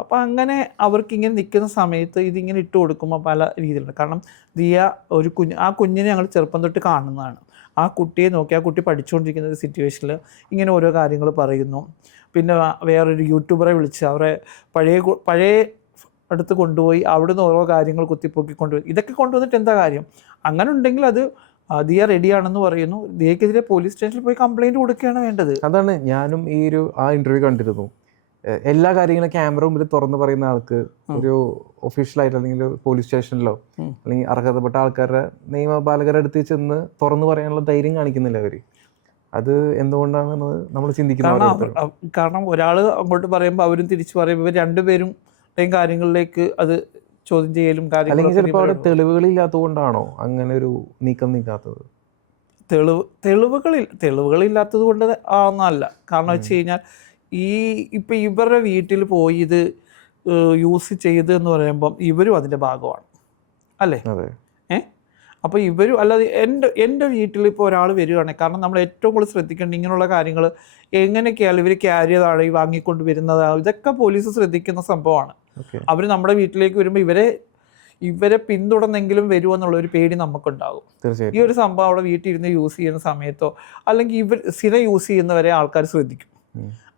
അപ്പം അങ്ങനെ അവർക്കിങ്ങനെ നിൽക്കുന്ന സമയത്ത് ഇതിങ്ങനെ ഇട്ട് കൊടുക്കുമ്പോൾ പല രീതിയിലുണ്ട്. കാരണം ദിയ ഒരു ആ കുഞ്ഞിനെ ഞങ്ങൾ ചെറുപ്പം തൊട്ട് കാണുന്നതാണ്. ആ കുട്ടിയെ നോക്കി, ആ കുട്ടി പഠിച്ചുകൊണ്ടിരിക്കുന്ന ഒരു സിറ്റുവേഷനിൽ ഇങ്ങനെ ഓരോ കാര്യങ്ങൾ പറയുന്നു. പിന്നെ വേറൊരു യൂട്യൂബറെ വിളിച്ച് അവരെ പഴയ അടുത്ത് കൊണ്ടുപോയി അവിടുന്ന് ഓരോ കാര്യങ്ങൾ കുത്തിപ്പൊക്കി കൊണ്ടുപോയി. ഇതൊക്കെ കൊണ്ടുവന്നിട്ട് എന്താ കാര്യം? അങ്ങനെ ഉണ്ടെങ്കിൽ അത് ദിയ റെഡിയാണെന്ന് പറയുന്നു, ദിയക്കെതിരെ പോലീസ് സ്റ്റേഷനിൽ പോയി കംപ്ലൈൻറ്റ് കൊടുക്കുകയാണ് വേണ്ടത്. അതാണ് ഞാനും ഈ ആ ഇൻ്റർവ്യൂ കണ്ടിരുന്നു. എല്ലാ കാര്യങ്ങളും ക്യാമറ മുമ്പിൽ തുറന്ന് പറയുന്ന ആൾക്ക് ഒരു ഒഫീഷ്യലായിട്ട് അല്ലെങ്കിൽ പോലീസ് സ്റ്റേഷനിലോ അല്ലെങ്കിൽ അർഹതപ്പെട്ട ആൾക്കാരുടെ നിയമപാലകരുടെ അടുത്ത് ചെന്ന് തുറന്നു പറയാനുള്ള ധൈര്യം കാണിക്കുന്നില്ല അവർ. അത് എന്തുകൊണ്ടാണെന്ന് നമ്മൾ ചിന്തിക്കുന്നത്. കാരണം ഒരാൾ അങ്ങോട്ട് പറയുമ്പോൾ അവരും തിരിച്ചു പറയുമ്പോൾ ഇവർ രണ്ടുപേരും കാര്യങ്ങളിലേക്ക് അത് ചോദ്യം ചെയ്യലും അല്ലെങ്കിൽ ചിലപ്പോൾ അവിടെ തെളിവുകളില്ലാത്തത് കൊണ്ടാണോ അങ്ങനെ ഒരു നീക്കം നീക്കാത്തത്? തെളിവുകളില്ലാത്തത് കൊണ്ട് ആണെന്നല്ല. കാരണം വെച്ച് കഴിഞ്ഞാൽ ഇപ്പം ഇവരുടെ വീട്ടിൽ പോയി ഇത് യൂസ് ചെയ്ത് എന്ന് പറയുമ്പം ഇവരും അതിൻ്റെ ഭാഗമാണ് അല്ലേ? അപ്പോൾ ഇവരും അല്ലാതെ എൻ്റെ വീട്ടിൽ ഇപ്പോൾ ഒരാൾ വരികയാണെങ്കിൽ, കാരണം നമ്മൾ ഏറ്റവും കൂടുതൽ ശ്രദ്ധിക്കേണ്ട ഇങ്ങനെയുള്ള കാര്യങ്ങൾ എങ്ങനെയൊക്കെയാലും ഇവർ ക്യാരി ചെയ്താണ് ഈ വാങ്ങിക്കൊണ്ട് വരുന്നത്, ഇതൊക്കെ പോലീസ് ശ്രദ്ധിക്കുന്ന സംഭവമാണ്. അവർ നമ്മുടെ വീട്ടിലേക്ക് വരുമ്പോൾ ഇവരെ പിന്തുടർന്നെങ്കിലും വരുമോ എന്നുള്ളൊരു പേടി നമുക്കുണ്ടാകും. ഈ ഒരു സംഭവം അവിടെ വീട്ടിൽ ഇരുന്ന് യൂസ് ചെയ്യുന്ന സമയത്തോ അല്ലെങ്കിൽ ഇവർ സ്ഥിരം യൂസ് ചെയ്യുന്നവരെ ആൾക്കാർ ശ്രദ്ധിക്കും.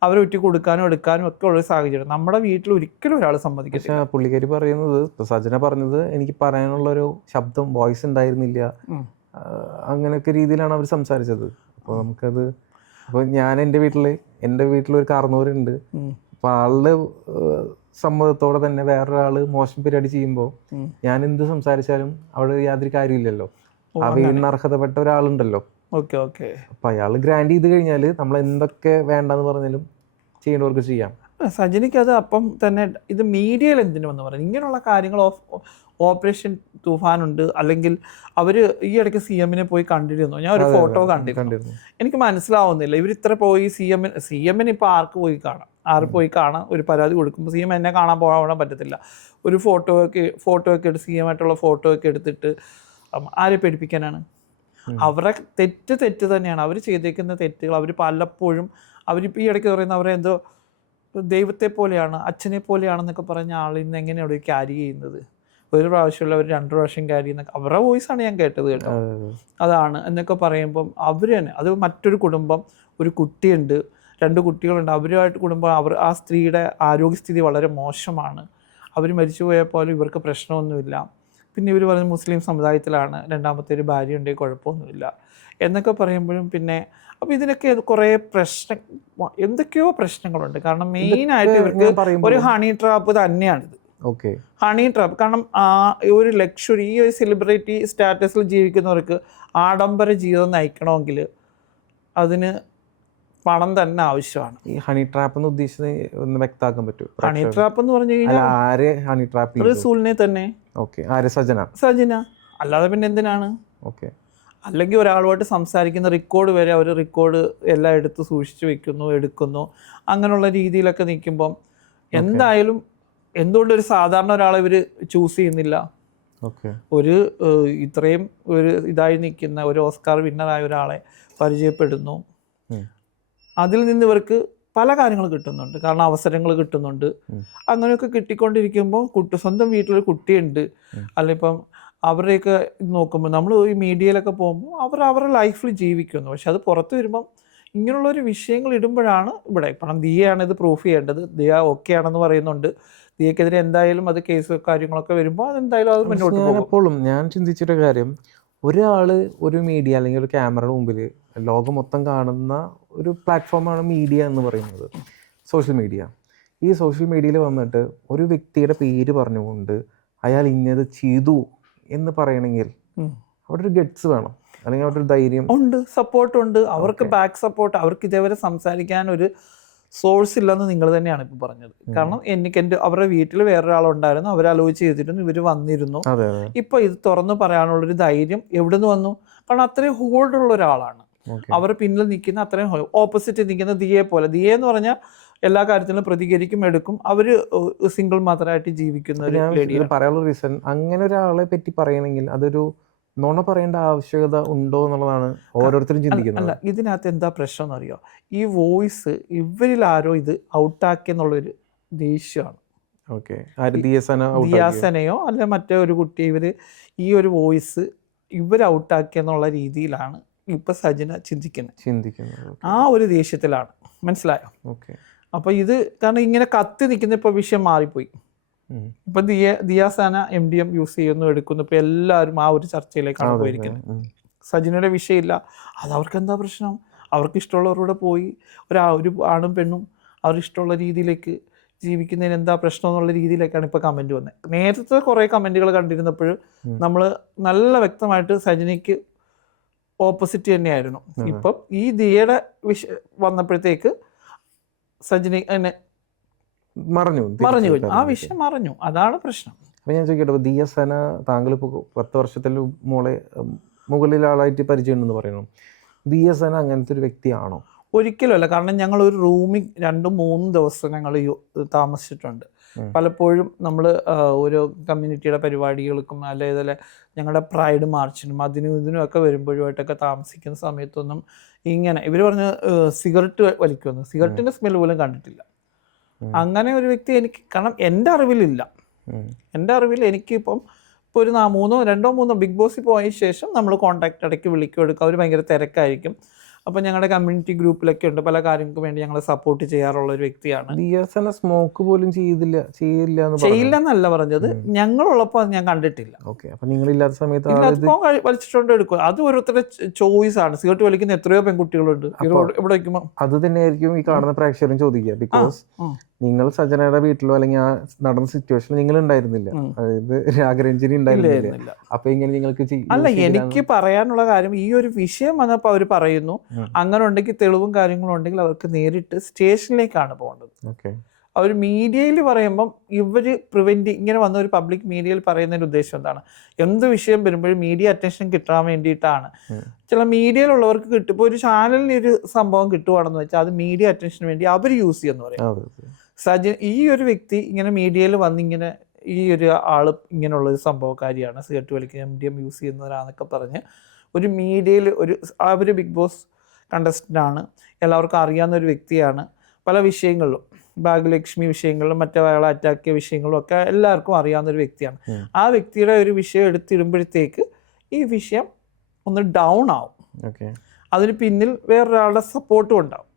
അവരെ ഒറ്റ കൊടുക്കാനും എടുക്കാനും ഒക്കെ ഉള്ള സാഹചര്യം നമ്മുടെ വീട്ടിൽ ഒരിക്കലും ഒരാൾ സമ്മതിക്കില്ല. പുള്ളിക്കാരി പറയുന്നത്, സജന പറഞ്ഞത്, എനിക്ക് പറയാനുള്ളൊരു ശബ്ദം, വോയിസ് ഉണ്ടായിരുന്നില്ല, അങ്ങനെയൊക്കെ രീതിയിലാണ് അവർ സംസാരിച്ചത്. അപ്പോൾ നമുക്കത്, അപ്പോൾ ഞാൻ എൻ്റെ വീട്ടിലൊരു കാർന്നവരുണ്ട്. അപ്പോൾ ആളുടെ സമ്മതത്തോടെ തന്നെ വേറൊരാൾ മോശം പരിപാടി ചെയ്യുമ്പോൾ ഞാൻ എന്ത് സംസാരിച്ചാലും അവിടെ യാതൊരു കാര്യമില്ലല്ലോ. ആ വീടിന് അർഹതപ്പെട്ട ഒരാളുണ്ടല്ലോ. അപ്പൊ അയാൾ ഗ്രാൻഡ് ചെയ്ത് കഴിഞ്ഞാൽ നമ്മൾ എന്തൊക്കെ വേണ്ടെന്ന് പറഞ്ഞാലും ചെയ്യേണ്ടവർക്ക് ചെയ്യാം. സജനിക്ക് അത് അപ്പം തന്നെ ഇത് മീഡിയയിൽ എന്തിനു വന്ന് പറയുന്നത് ഇങ്ങനെയുള്ള കാര്യങ്ങൾ? ഓപ്പറേഷൻ തൂഫാനുണ്ട്, അല്ലെങ്കിൽ അവർ ഈ ഇടയ്ക്ക് CM പോയി കണ്ടിരുന്നു. ഞാൻ ഒരു ഫോട്ടോ കണ്ടിരുന്നു. എനിക്ക് മനസ്സിലാവുന്നില്ല ഇവർ ഇത്ര പോയി CM ഇപ്പോൾ ആർക്ക് പോയി കാണാം ഒരു പരാതി കൊടുക്കുമ്പോൾ CM എന്നെ കാണാൻ പോകാൻ പറ്റത്തില്ല. ഒരു ഫോട്ടോ ഒക്കെ എടുത്ത് CM ആയിട്ടുള്ള ഫോട്ടോ ഒക്കെ എടുത്തിട്ട് ആരെ പേടിപ്പിക്കാനാണ്? അവരുടെ തെറ്റ് തന്നെയാണ്. അവർ ചെയ്തേക്കുന്ന തെറ്റുകൾ അവർ പലപ്പോഴും അവരിപ്പോൾ ഈ ഇടയ്ക്ക് പറയുന്ന അവരെ എന്തോ ദൈവത്തെ പോലെയാണ്, അച്ഛനെ പോലെയാണെന്നൊക്കെ പറഞ്ഞ ആളിന്ന് എങ്ങനെയാണ് അവർ ക്യാരി ചെയ്യുന്നത്? ഒരു പ്രാവശ്യമുള്ള അവർ 2 പ്രാവശ്യം ക്യാരി ചെയ്യുന്ന അവരുടെ വോയിസാണ് ഞാൻ കേട്ടത് കേട്ടോ. അതാണ് എന്നൊക്കെ പറയുമ്പം അവർ തന്നെ, അത് മറ്റൊരു കുടുംബം, ഒരു കുട്ടിയുണ്ട്, 2 കുട്ടികളുണ്ട്, അവരുമായിട്ട് കുടുംബം, ആ സ്ത്രീയുടെ ആരോഗ്യസ്ഥിതി വളരെ മോശമാണ്, അവർ മരിച്ചു പോയപ്പോലും ഇവർക്ക് പ്രശ്നമൊന്നുമില്ല. പിന്നെ ഇവർ പറഞ്ഞ മുസ്ലിം സമുദായത്തിലാണ്, 2ാമത്തെ ഒരു ഭാര്യ ഉണ്ടെങ്കിൽ കുഴപ്പമൊന്നുമില്ല എന്നൊക്കെ പറയുമ്പോഴും പിന്നെ അപ്പോൾ ഇതിനൊക്കെ കുറേ എന്തൊക്കെയോ പ്രശ്നങ്ങളുണ്ട്. കാരണം മെയിനായിട്ട് ഇവർക്ക് ഒരു ഹണി ട്രാപ്പ് തന്നെയാണിത്. Honey trap. കാരണം ഒരു ലക്ഷറി, ഈ ഒരു സെലിബ്രിറ്റി സ്റ്റാറ്റസിൽ ജീവിക്കുന്നവർക്ക് ആഡംബര ജീവിതം നയിക്കണമെങ്കിൽ അതിന് പണം തന്നെ ആവശ്യമാണ്. ഈ ഹണി ട്രാപ്പ് എന്ന് ഉദ്ദേശിച്ചത് ഒന്ന് വ്യക്തമാക്കാൻ പറ്റുമോ? ഹണി ട്രാപ്പ് എന്ന് പറഞ്ഞു കഴിഞ്ഞാൽ റസൂലിനെ തന്നെ. സജന അല്ലാതെ പിന്നെ എന്തിനാണ്? അല്ലെങ്കിൽ ഒരാളുമായിട്ട് സംസാരിക്കുന്ന റെക്കോർഡ് വരെ അവർ എല്ലാം എടുത്ത് സൂക്ഷിച്ചു വെക്കുന്നു, എടുക്കുന്നു, അങ്ങനെയുള്ള രീതിയിലൊക്കെ നിൽക്കുമ്പം എന്തായാലും എന്തുകൊണ്ടൊരു സാധാരണ ഒരാളെ ഇവർ ചൂസ് ചെയ്യുന്നില്ല? ഒരു ഇത്രയും ഒരു ഇതായി നിൽക്കുന്ന ഒരു ഓസ്കാർ വിന്നറായ ഒരാളെ പരിചയപ്പെടുന്നു, അതിൽ നിന്ന് ഇവർക്ക് പല കാര്യങ്ങൾ കിട്ടുന്നുണ്ട്, കാരണം അവസരങ്ങൾ കിട്ടുന്നുണ്ട്. അങ്ങനെയൊക്കെ കിട്ടിക്കൊണ്ടിരിക്കുമ്പോൾ സ്വന്തം വീട്ടിലൊരു കുട്ടിയുണ്ട്, അല്ലിപ്പം അവരുടെയൊക്കെ നോക്കുമ്പോൾ നമ്മൾ ഈ മീഡിയയിലൊക്കെ പോകുമ്പോൾ അവരുടെ ലൈഫിൽ ജീവിക്കുന്നു. പക്ഷെ അത് പുറത്ത് വരുമ്പം ഇങ്ങനെയുള്ളൊരു വിഷയങ്ങൾ ഇടുമ്പോഴാണ് ഇവിടെ ഇപ്പം ദിയയാണ് ഇത് പ്രൂഫ് ചെയ്യേണ്ടത്. ദിയ ഓക്കെ ആണെന്ന് പറയുന്നുണ്ട്. ദിയക്കെതിരെ എന്തായാലും അത് കേസ് കാര്യങ്ങളൊക്കെ വരുമ്പോൾ അതെന്തായാലും അത് മുന്നോട്ട് പോകും. എപ്പോഴും ഞാൻ ചിന്തിച്ചൊരു കാര്യം, ഒരാൾ ഒരു മീഡിയ അല്ലെങ്കിൽ ഒരു ക്യാമറയുടെ മുമ്പിൽ ലോകം മൊത്തം കാണുന്ന ഒരു പ്ലാറ്റ്ഫോമാണ് മീഡിയ എന്ന് പറയുന്നത്, സോഷ്യൽ മീഡിയ. ഈ സോഷ്യൽ മീഡിയയിൽ വന്നിട്ട് ഒരു വ്യക്തിയുടെ പേര് പറഞ്ഞുകൊണ്ട് അയാൾ ഇന്നത് ചെയ്തു എന്ന് പറയണമെങ്കിൽ അവിടെ ഒരു ഗട്ട്സ് വേണം, അല്ലെങ്കിൽ അവിടെ ഒരു ധൈര്യം ഉണ്ട്, സപ്പോർട്ടുണ്ട്. അവർക്ക് ബാക്ക് സപ്പോർട്ട്, അവർക്ക് ഇതേവരെ സംസാരിക്കാൻ ഒരു സോഴ്സ് ഇല്ലെന്ന് നിങ്ങൾ തന്നെയാണ് ഇപ്പോൾ പറഞ്ഞത്. കാരണം എൻ്റെ അവരുടെ വീട്ടിൽ വേറൊരാളുണ്ടായിരുന്നു, അവർ ആലോചിച്ച് ചെയ്തിരുന്നു, ഇവർ വന്നിരുന്നു. ഇപ്പൊ ഇത് തുറന്നു പറയാനുള്ളൊരു ധൈര്യം എവിടെ നിന്ന് വന്നു? കാരണം അത്രയും ഹോൾഡ് ഉള്ള ഒരാളാണ്. അവർ പിന്നിൽ നിൽക്കുന്ന അത്രയും ഓപ്പോസിറ്റ് നിൽക്കുന്ന ദിയെ പോലെ. ദിയ എന്ന് പറഞ്ഞാൽ എല്ലാ കാര്യത്തിലും പ്രതികരിക്കും, എടുക്കും. അവര് സിംഗിൾ മാത്രമായിട്ട് ജീവിക്കുന്ന ഒരു ലേഡിയാണ്. പറയാനുള്ള റീസൺ, അങ്ങനെ ഒരാളെ പറ്റി പറയണമെങ്കിൽ അതൊരു നുണ പറയേണ്ട ആവശ്യകത ഉണ്ടോ എന്നുള്ളതാണ് ഓരോരുത്തരും ചിന്തിക്കുന്നത്. അല്ല, ഇതിനകത്ത് എന്താ പ്രശ്നം എന്നറിയോ? ഈ വോയിസ് ഇവരിൽ ആരോ ഇത് ഔട്ടാക്കിയെന്നുള്ളൊരു ദേഷ്യമാണ്. ഓക്കെ, ദിയാസനയോ അല്ല മറ്റേ ഒരു കുട്ടി, ഇവര് ഈ ഒരു വോയിസ് ഇവർ ഔട്ടാക്കിയെന്നുള്ള രീതിയിലാണ് ഇപ്പൊ സജന ചിന്തിക്കുന്നത്. ആ ഒരു ദേഷ്യത്തിലാണ്, മനസ്സിലായോ? ഓക്കെ. അപ്പൊ ഇത് കാരണം ഇങ്ങനെ കത്തി നിൽക്കുന്ന ഇപ്പൊ വിഷയം മാറിപ്പോയി. ഇപ്പൊ ദിയാസന MDM യൂസ് ചെയ്യുന്നു, എടുക്കുന്നു. ഇപ്പൊ എല്ലാവരും ആ ഒരു ചർച്ചയിലേക്കാണ് പോയിരിക്കുന്നത്. സജിനയുടെ വിഷയമില്ല, അത് അവർക്ക് എന്താ പ്രശ്നം? അവർക്ക് ഇഷ്ടമുള്ളവരുടെ പോയി ഒരു ആണും പെണ്ണും അവർ ഇഷ്ടമുള്ള രീതിയിലേക്ക് ജീവിക്കുന്നതിന് എന്താ പ്രശ്നം എന്നുള്ള രീതിയിലേക്കാണ് ഇപ്പൊ കമന്റ് വന്നത്. നേരത്തെ കുറെ കമന്റുകൾ കണ്ടിരുന്നപ്പോൾ നമ്മൾ നല്ല വ്യക്തമായിട്ട് സജിനയ്ക്ക് ഓപ്പോസിറ്റ് തന്നെയായിരുന്നു. ഇപ്പം ഈ ദിയയുടെ വന്നപ്പോഴത്തേക്ക് സജിന മറഞ്ഞു കഴിഞ്ഞു, ആ വിഷയം മറഞ്ഞു. അതാണ് പ്രശ്നം. അപ്പം ഞാൻ ചോദിക്കട്ടെ, ദിയസന താങ്കൾ ഇപ്പോൾ 10 വർഷത്തിൽ മോളെ മുകളിൽ ആളായിട്ട് പരിചയമുണ്ടെന്ന് പറയുന്നു. ദിയസന അങ്ങനത്തെ ഒരു വ്യക്തിയാണോ? ഒരിക്കലും അല്ല. കാരണം ഞങ്ങൾ ഒരു റൂമിൽ 2-3 ദിവസം ഞങ്ങൾ താമസിച്ചിട്ടുണ്ട്. പലപ്പോഴും നമ്മൾ ഓരോ കമ്മ്യൂണിറ്റിയുടെ പരിപാടികൾക്കും അല്ലെങ്കിൽ ഞങ്ങളുടെ പ്രൈഡ് മാർച്ചിനും അതിനും ഇതിനും ഒക്കെ വരുമ്പോഴുമായിട്ടൊക്കെ താമസിക്കുന്ന സമയത്തൊന്നും ഇങ്ങനെ ഇവർ പറഞ്ഞ് സിഗരറ്റ് വലിക്കുമെന്ന്, സിഗരറ്റിൻ്റെ സ്മെൽ പോലും കണ്ടിട്ടില്ല. അങ്ങനെ ഒരു വ്യക്തി എനിക്ക്, കാരണം എൻ്റെ അറിവിലില്ല. എൻ്റെ അറിവിൽ എനിക്കിപ്പം ഇപ്പോൾ ഒരു 2-3 ബിഗ് ബോസിൽ പോയ ശേഷം നമ്മൾ കോൺടാക്ട് ഇടയ്ക്ക് വിളിക്കും, എടുക്കുക. അവർ ഭയങ്കര തിരക്കായിരിക്കും. അപ്പം ഞങ്ങളുടെ കമ്മ്യൂണിറ്റി ഗ്രൂപ്പിലൊക്കെ ഉണ്ട്, പല കാര്യങ്ങൾക്ക് വേണ്ടി ഞങ്ങൾ സപ്പോർട്ട് ചെയ്യാറുള്ള ഒരു വ്യക്തിയാണ്. ദിയാസന സ്മോക്ക് പോലും ചെയ്യില്ല എന്നല്ല പറഞ്ഞത്, ഞങ്ങളുള്ളപ്പോൾ അത് ഞാൻ കണ്ടിട്ടില്ല. ഓക്കെ, അപ്പം നിങ്ങളില്ലാത്ത സമയത്ത് വലിച്ചിട്ടുണ്ട്, എടുക്കും. അത് ഓരോരുത്തരുടെ ചോയ്സ് ആണ്. സിഗരറ്റ് വലിക്കുന്ന എത്രയോ പെൺകുട്ടികളുണ്ട് ഇവിടെ വയ്ക്കുമ്പോൾ. അത് തന്നെയായിരിക്കും ഈ കാണുന്ന പ്രേക്ഷകരും ചോദിക്കുക. ബിക്കോസ് നിങ്ങൾ സജനയുടെ വീട്ടിലോ അല്ലെങ്കിൽ ആ നടന്ന സിറ്റുവേഷനിൽ നിങ്ങൾ ഉണ്ടായിരുന്നില്ല, അതായത് രാഗരഞ്ജനി ഉണ്ടായിരുന്നില്ല. അപ്പൊ ഇങ്ങനെ നിങ്ങൾക്ക് അല്ല, എനിക്ക് പറയാനുള്ള കാര്യം, ഈ ഒരു വിഷയം വന്നപ്പോൾ അവർ പറയുന്നു അങ്ങനെ ഉണ്ടെങ്കിൽ തെളിവും കാര്യങ്ങളും ഉണ്ടെങ്കിൽ അവർക്ക് നേരിട്ട് സ്റ്റേഷനിലേക്കാണ് പോകേണ്ടത്. അവർ മീഡിയയിൽ പറയുമ്പം ഇവര് ഇങ്ങനെ വന്ന ഒരു പബ്ലിക് മീഡിയയിൽ പറയുന്നതിന്റെ ഉദ്ദേശം എന്താണ്? എന്ത് വിഷയം വരുമ്പോഴും മീഡിയ അറ്റൻഷൻ കിട്ടാൻ വേണ്ടിയിട്ടാണ്. ചില മീഡിയയിലുള്ളവർക്ക് കിട്ടും. ഇപ്പോൾ ഒരു ചാനലിന് ഒരു സംഭവം കിട്ടുവാണെന്ന് വെച്ചാൽ അത് മീഡിയ അറ്റൻഷന് വേണ്ടി അവർ യൂസ് ചെയ്യുമെന്ന് പറയും. ഈ ഒരു വ്യക്തി ഇങ്ങനെ മീഡിയയിൽ വന്നിങ്ങനെ ഈ ഒരു ആള് ഇങ്ങനെയുള്ളൊരു സംഭവക്കാരിയാണ്, സിഗരറ്റ് വലിക്കുന്ന MDM യൂസ് ചെയ്യുന്നവരാന്നൊക്കെ പറഞ്ഞ് ഒരു മീഡിയയിൽ അവർ ബിഗ് ബോസ് കണ്ടസ്റ്റൻ്റാണ്, എല്ലാവർക്കും അറിയാവുന്ന ഒരു വ്യക്തിയാണ്. പല വിഷയങ്ങളിലും, ഭാഗ്യലക്ഷ്മി വിഷയങ്ങളിലും മറ്റേ അയാളെ അറ്റാക്കിയ വിഷയങ്ങളും ഒക്കെ എല്ലാവർക്കും അറിയാവുന്ന ഒരു വ്യക്തിയാണ്. ആ വ്യക്തിയുടെ ഒരു വിഷയം എടുത്തിടുമ്പോഴത്തേക്ക് ഈ വിഷയം ഒന്ന് ഡൗൺ ആവും. അതിന് പിന്നിൽ വേറൊരാളുടെ സപ്പോർട്ടും ഉണ്ടാവും.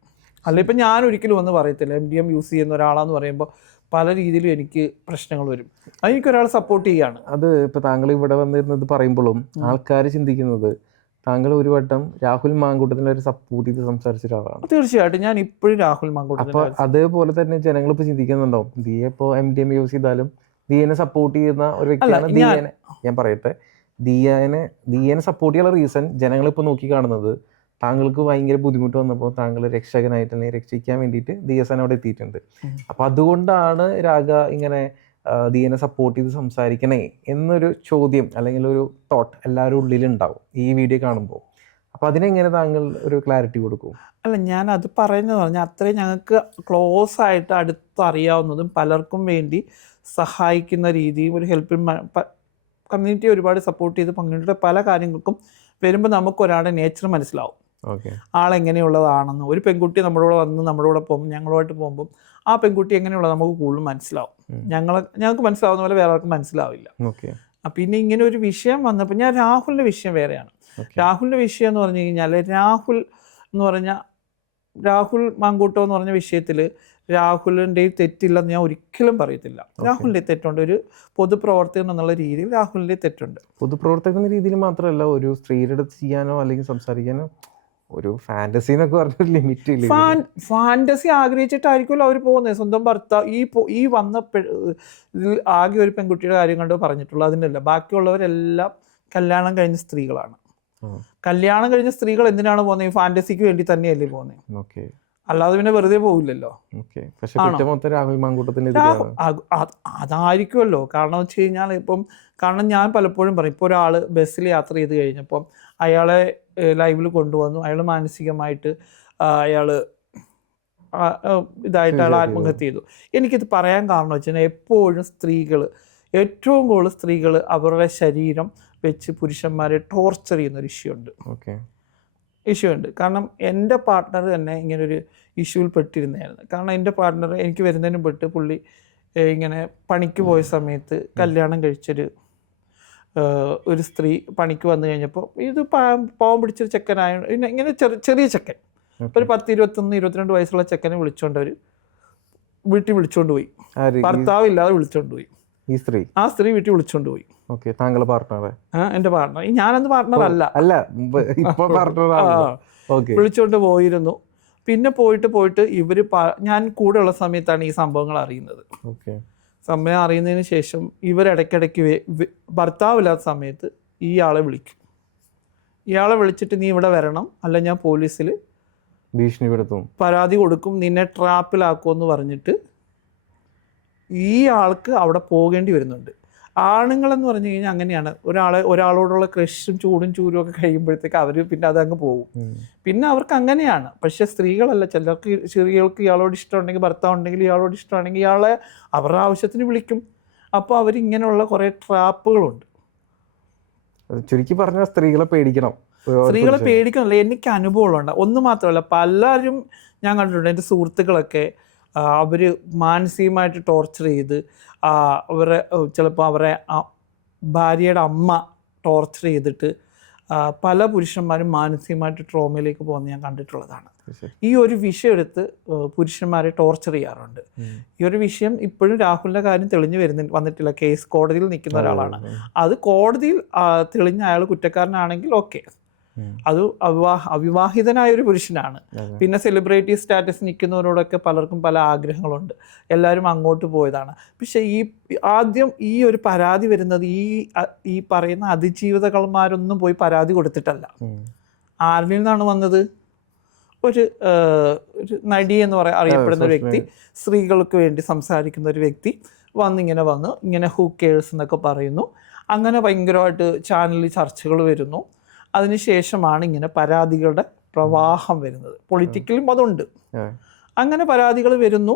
അല്ല, ഇപ്പം ഞാൻ ഒരിക്കലും ഒന്നും പറയത്തില്ല MDM യൂസ് ചെയ്യുന്ന ഒരാളാന്ന് പറയുമ്പോൾ പല രീതിയിലും എനിക്ക് പ്രശ്നങ്ങൾ വരും. അതെനിക്കൊരാൾ സപ്പോർട്ട് ചെയ്യാണ്. അത് ഇപ്പം താങ്കൾ ഇവിടെ വന്നിരുന്നത് പറയുമ്പോഴും ആൾക്കാർ ചിന്തിക്കുന്നത് താങ്കൾ ഒരു വട്ടം രാഹുൽ മാങ്കൂട്ടത്തിനെ ഒരു സപ്പോർട്ട് ചെയ്ത് സംസാരിച്ച ഒരാളാണ്. തീർച്ചയായിട്ടും ഞാൻ ഇപ്പോഴും രാഹുൽ മാങ്കൂട്ടം. അപ്പൊ അതേപോലെ തന്നെ ജനങ്ങൾ ഇപ്പൊ ചിന്തിക്കുന്നുണ്ടാവും, ദിയ ഇപ്പോൾ MDM യൂസ് ചെയ്താലും ദിയനെ സപ്പോർട്ട് ചെയ്യുന്ന ഒരു വ്യക്തിയാണ്. ദിയനെ ഞാൻ പറയട്ടെ, ദിയനെ സപ്പോർട്ട് ചെയ്യാനുള്ള റീസൺ ജനങ്ങൾ ഇപ്പൊ നോക്കി കാണുന്നത് താങ്കൾക്ക് ഭയങ്കര ബുദ്ധിമുട്ട് വന്നപ്പോൾ താങ്കൾ രക്ഷകനായിട്ട് അല്ലെങ്കിൽ രക്ഷിക്കാൻ വേണ്ടിയിട്ട് ദിയസന അവിടെ എത്തിയിട്ടുണ്ട്. അപ്പൊ അതുകൊണ്ടാണ് രാഗ ഇങ്ങനെ ദിയനെ സപ്പോർട്ട് ചെയ്ത് സംസാരിക്കണേ എന്നൊരു ചോദ്യം അല്ലെങ്കിൽ ഒരു തോട്ട് എല്ലാവരും ഉള്ളിലുണ്ടാവും ഈ വീഡിയോ കാണുമ്പോൾ. അപ്പൊ അതിനെങ്ങനെ താങ്കൾ ഒരു ക്ലാരിറ്റി കൊടുക്കും? അല്ല, ഞാൻ അത് പറയുന്നത് പറഞ്ഞാൽ അത്രയും ഞങ്ങൾക്ക് ക്ലോസ് ആയിട്ട് അടുത്തറിയാവുന്നതും പലർക്കും വേണ്ടി സഹായിക്കുന്ന രീതിയും ഒരു ഹെൽപ്പിംഗ് കമ്മ്യൂണിറ്റി ഒരുപാട് സപ്പോർട്ട് ചെയ്ത് കമ്മ്യൂണിറ്റിയുടെ പല കാര്യങ്ങൾക്കും വരുമ്പോൾ നമുക്ക് ഒരാളുടെ നേച്ചർ മനസ്സിലാവും, ആളെങ്ങനെയുള്ളതാണെന്ന്. ഒരു പെൺകുട്ടി നമ്മുടെ കൂടെ വന്ന് നമ്മുടെ കൂടെ പോകുമ്പോൾ, ഞങ്ങളുമായിട്ട് പോകുമ്പോൾ ആ പെൺകുട്ടി എങ്ങനെയുള്ളത് നമുക്ക് കൂടുതൽ മനസ്സിലാവും. ഞങ്ങൾക്ക് മനസ്സിലാവുന്ന പോലെ വേറെ ആർക്കും മനസ്സിലാവില്ല. പിന്നെ ഇങ്ങനെ ഒരു വിഷയം വന്നപ്പോൾ രാഹുലിൻ്റെ വിഷയം വേറെയാണ്. രാഹുലിൻ്റെ വിഷയം എന്ന് പറഞ്ഞു കഴിഞ്ഞാൽ, രാഹുൽ എന്ന് പറഞ്ഞാൽ രാഹുൽ മാങ്കൂട്ടം എന്ന് പറഞ്ഞ വിഷയത്തിൽ രാഹുലിൻ്റെയും തെറ്റില്ലെന്ന് ഞാൻ ഒരിക്കലും പറയത്തില്ല. രാഹുലിൻ്റെ തെറ്റുണ്ട്. ഒരു പൊതുപ്രവർത്തകൻ എന്നുള്ള രീതിയിൽ രാഹുലിൻ്റെ തെറ്റുണ്ട്. പൊതുപ്രവർത്തകൻ എന്ന രീതിയിൽ മാത്രമല്ല, ഒരു സ്ത്രീയുടെ അടുത്ത് ചെയ്യാനോ അല്ലെങ്കിൽ സംസാരിക്കാനോ ഒരു ഫാന്റസി എന്നൊക്കെ പറഞ്ഞൊരു ലിമിറ്റ് ഇല്ല. ഫാന്റസി ആഗ്രഹിച്ചിട്ടായിരിക്കുമല്ലോ അവർ പോകുന്നത്. സ്വന്തം ഭർത്താവ് ഈ വന്ന ആകെ ഒരു പെൺകുട്ടിയുടെ കാര്യം കണ്ട് പറഞ്ഞിട്ടുള്ളൂ, അതിനല്ല. ബാക്കിയുള്ളവരെല്ലാം കല്യാണം കഴിഞ്ഞ സ്ത്രീകളാണ്. കല്യാണം കഴിഞ്ഞ സ്ത്രീകൾ എന്തിനാണ് പോകുന്നത്? ഈ ഫാന്റസിക്ക് വേണ്ടി തന്നെയല്ലേ പോകുന്നത്, അല്ലാതെ പിന്നെ വെറുതെ പോകില്ലല്ലോ. അതായിരിക്കുമല്ലോ. കാരണം വെച്ച് കഴിഞ്ഞാൽ കാരണം ഞാൻ പലപ്പോഴും പറയും, ഇപ്പോൾ ഒരാൾ ബസ്സിൽ യാത്ര ചെയ്ത് കഴിഞ്ഞപ്പം അയാളെ ലൈവിൽ കൊണ്ടുവന്നു, അയാൾ മാനസികമായിട്ട് അയാൾ ഇതായിട്ട് അയാൾ ആത്മഹത്യ ചെയ്തു. എനിക്കിത് പറയാൻ കാരണം വെച്ചാൽ എപ്പോഴും ഏറ്റവും കൂടുതൽ സ്ത്രീകൾ അവരുടെ ശരീരം വെച്ച് പുരുഷന്മാരെ ടോർച്ചർ ചെയ്യുന്നൊരു ഇഷ്യൂ ഉണ്ട്. കാരണം എൻ്റെ പാർട്ട്ണർ തന്നെ ഇങ്ങനൊരു ഇഷ്യൂവിൽ പെട്ടിരുന്നതായിരുന്നു. കാരണം എൻ്റെ പാർട്ട്ണർ എനിക്ക് വരുന്നതിന് പെട്ട് പുള്ളി ഇങ്ങനെ പണിക്ക് പോയ സമയത്ത് കല്യാണം കഴിച്ചൊരു ഒരു സ്ത്രീ പണിക്ക് വന്നു കഴിഞ്ഞപ്പോൾ ഇത് പാവം പിടിച്ചൊരു ചെക്കനായ ഇങ്ങനെ ചെറിയ ചെക്കൻ, ഒരു 21-22 വയസ്സുള്ള ചെക്കനെ വിളിച്ചോണ്ട് വീട്ടിൽ വിളിച്ചോണ്ട് പോയി. ഭർത്താവ് ഇല്ലാതെ വിളിച്ചോണ്ട് പോയി. ആ സ്ത്രീ വീട്ടിൽ വിളിച്ചോണ്ട് പോയി. എന്റെ പാർട്ട്ണർ, ഞാനന്ന് പാർട്ട്ണർ അല്ല, വിളിച്ചോണ്ട് പോയിരുന്നു. പിന്നെ പോയിട്ട് ഇവര് ഞാൻ കൂടെ ഉള്ള സമയത്താണ് ഈ സംഭവങ്ങൾ അറിയുന്നത്. സമയം അറിയുന്നതിന് ശേഷം ഇവരിടയ്ക്കിടയ്ക്ക് ഭർത്താവില്ലാത്ത സമയത്ത് ഇയാളെ വിളിക്കും. ഇയാളെ വിളിച്ചിട്ട് നീ ഇവിടെ വരണം, അല്ല ഞാൻ പോലീസിൽ ഭീഷണിപ്പെടുത്തും, പരാതി കൊടുക്കും, നിന്നെ ട്രാപ്പിലാക്കുമെന്ന് പറഞ്ഞിട്ട് ഈ ആൾക്ക് അവിടെ പോകേണ്ടി വരുന്നുണ്ട്. ആണുങ്ങളെന്ന് പറഞ്ഞു കഴിഞ്ഞാൽ അങ്ങനെയാണ്. ഒരാളോടുള്ള ക്രഷും ചൂടും ചൂരും ഒക്കെ കഴിയുമ്പോഴത്തേക്ക് അവർ പിന്നെ അതങ്ങ് പോകും. പിന്നെ അവർക്ക് അങ്ങനെയാണ്. പക്ഷെ സ്ത്രീകളല്ല, സ്ത്രീകൾക്ക് ഇയാളോട് ഇഷ്ടമുണ്ടെങ്കിൽ, ഭർത്താവ് ഉണ്ടെങ്കിൽ ഇയാളോട് ഇഷ്ടമാണെങ്കിൽ ഇയാളെ അവരുടെ ആവശ്യത്തിന് വിളിക്കും. അപ്പോൾ അവരിങ്ങനെയുള്ള കുറേ ട്രാപ്പുകളുണ്ട്. ചുരുക്കി പറഞ്ഞാൽ സ്ത്രീകളെ പേടിക്കണമല്ല, എനിക്ക് അനുഭവമുണ്ട്. ഒന്ന് മാത്രമല്ല, പലരും ഞാൻ കണ്ടിട്ടുണ്ട്. എൻ്റെ സുഹൃത്തുക്കളൊക്കെ അവർ മാനസികമായിട്ട് ടോർച്ചർ ചെയ്ത് ചിലപ്പോൾ അവരെ ഭാര്യയുടെ അമ്മ ടോർച്ചർ ചെയ്തിട്ട് പല പുരുഷന്മാരും മാനസികമായിട്ട് ട്രോമയിലേക്ക് പോകുന്നത് ഞാൻ കണ്ടിട്ടുള്ളതാണ്. ഈ ഒരു വിഷയം എടുത്ത് പുരുഷന്മാരെ ടോർച്ചർ ചെയ്യാറുണ്ട്. ഈ ഒരു വിഷയം ഇപ്പോഴും രാഹുലിൻ്റെ കാര്യം തെളിഞ്ഞു വന്നിട്ടില്ല. കേസ് കോടതിയിൽ നിൽക്കുന്ന ഒരാളാണ്. അത് കോടതിയിൽ തെളിഞ്ഞ അയാൾ കുറ്റക്കാരനാണെങ്കിൽ ഓക്കെ, അത് അവിവാഹിതനായ ഒരു പുരുഷനാണ്. പിന്നെ സെലിബ്രിറ്റി സ്റ്റാറ്റസ് നിൽക്കുന്നവരോടൊക്കെ പലർക്കും പല ആഗ്രഹങ്ങളുണ്ട്. എല്ലാവരും അങ്ങോട്ട് പോയതാണ്. പക്ഷെ ആദ്യം ഈ ഒരു പരാതി വരുന്നത് ഈ പറയുന്ന അതിജീവിതകന്മാരൊന്നും പോയി പരാതി കൊടുത്തിട്ടല്ല. ആരിൽ നിന്നാണ് വന്നത്? ഒരു നടി എന്ന് അറിയപ്പെടുന്ന ഒരു വ്യക്തി, സ്ത്രീകൾക്ക് വേണ്ടി സംസാരിക്കുന്ന ഒരു വ്യക്തി ഇങ്ങനെ ഹൂ കെയേഴ്സ് എന്നൊക്കെ പറയുന്നു. അങ്ങനെ ഭയങ്കരമായിട്ട് ചാനലിൽ ചർച്ചകൾ വരുന്നു. അതിനുശേഷമാണ് ഇങ്ങനെ പരാതികളുടെ പ്രവാഹം വരുന്നത്. പൊളിറ്റിക്കലും അതുണ്ട്. അങ്ങനെ പരാതികൾ വരുന്നു.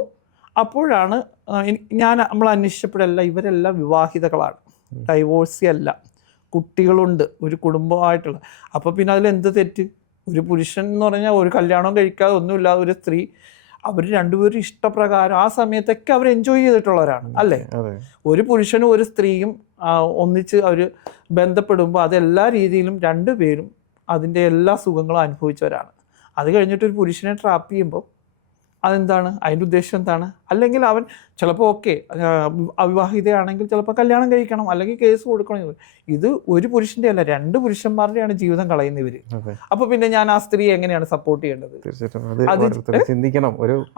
അപ്പോഴാണ് നമ്മൾ അന്വേഷിച്ചപ്പോഴല്ല, ഇവരെല്ലാം വിവാഹിതകളാണ്, ഡൈവോഴ്സി അല്ല, കുട്ടികളുണ്ട്, ഒരു കുടുംബമായിട്ടുള്ള. അപ്പോൾ പിന്നെ അതിലെന്ത് തെറ്റ്? ഒരു പുരുഷൻ എന്ന് പറഞ്ഞാൽ ഒരു കല്യാണം കഴിക്കാതെ ഒന്നുമില്ലാതെ ഒരു സ്ത്രീ, അവർ രണ്ടുപേരും ഇഷ്ടപ്രകാരം ആ സമയത്തൊക്കെ അവർ എൻജോയ് ചെയ്തിട്ടുള്ളവരാണ്, അല്ലേ? ഒരു പുരുഷനും ഒരു സ്ത്രീയും ഒന്നിച്ച് അവർ ബന്ധപ്പെടുമ്പോൾ അതെല്ലാ രീതിയിലും രണ്ടുപേരും അതിൻ്റെ എല്ലാ സുഖങ്ങളും അനുഭവിച്ചവരാണ്. അത് കഴിഞ്ഞിട്ട് ഒരു പുരുഷനെ ട്രാപ്പ് ചെയ്യുമ്പോൾ അതെന്താണ്? അതിൻ്റെ ഉദ്ദേശം എന്താണ്? അല്ലെങ്കിൽ അവൻ ചിലപ്പോൾ ഓക്കെ അവിവാഹിതയാണെങ്കിൽ ചിലപ്പോൾ കല്യാണം കഴിക്കണം, അല്ലെങ്കിൽ കേസ് കൊടുക്കണം. ഇത് ഒരു പുരുഷൻ്റെ അല്ല, രണ്ട് പുരുഷന്മാരുടെയാണ് ജീവിതം കളയുന്നത് ഇവർ. അപ്പോൾ പിന്നെ ഞാൻ ആ സ്ത്രീയെ എങ്ങനെയാണ് സപ്പോർട്ട് ചെയ്യേണ്ടത്?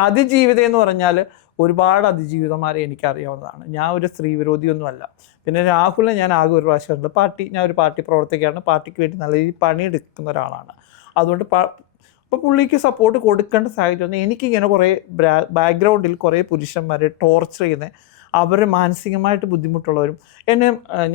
അതിജീവിത എന്ന് പറഞ്ഞാൽ ഒരുപാട് അതിജീവിതന്മാരെ എനിക്കറിയാവുന്നതാണ്. ഞാൻ ഒരു സ്ത്രീ വിരോധിയൊന്നുമല്ല. പിന്നെ രാഹുലിനെ ഞാൻ ആകെ ഒരു പ്രാവശ്യം കണ്ടു. ഞാൻ ഒരു പാർട്ടി പ്രവർത്തകയാണ്, പാർട്ടിക്ക് വേണ്ടി നല്ല രീതിയിൽ പണിയെടുക്കുന്ന ഒരാളാണ്. അതുകൊണ്ട് അപ്പോൾ പുള്ളിക്ക് സപ്പോർട്ട് കൊടുക്കേണ്ട സാഹചര്യം. എനിക്കിങ്ങനെ കുറേ ബാക്ക്ഗ്രൗണ്ടിൽ കുറേ പുരുഷന്മാരെ ടോർച്ചർ ചെയ്യുന്ന, അവരെ മാനസികമായിട്ട് ബുദ്ധിമുട്ടുള്ളവരും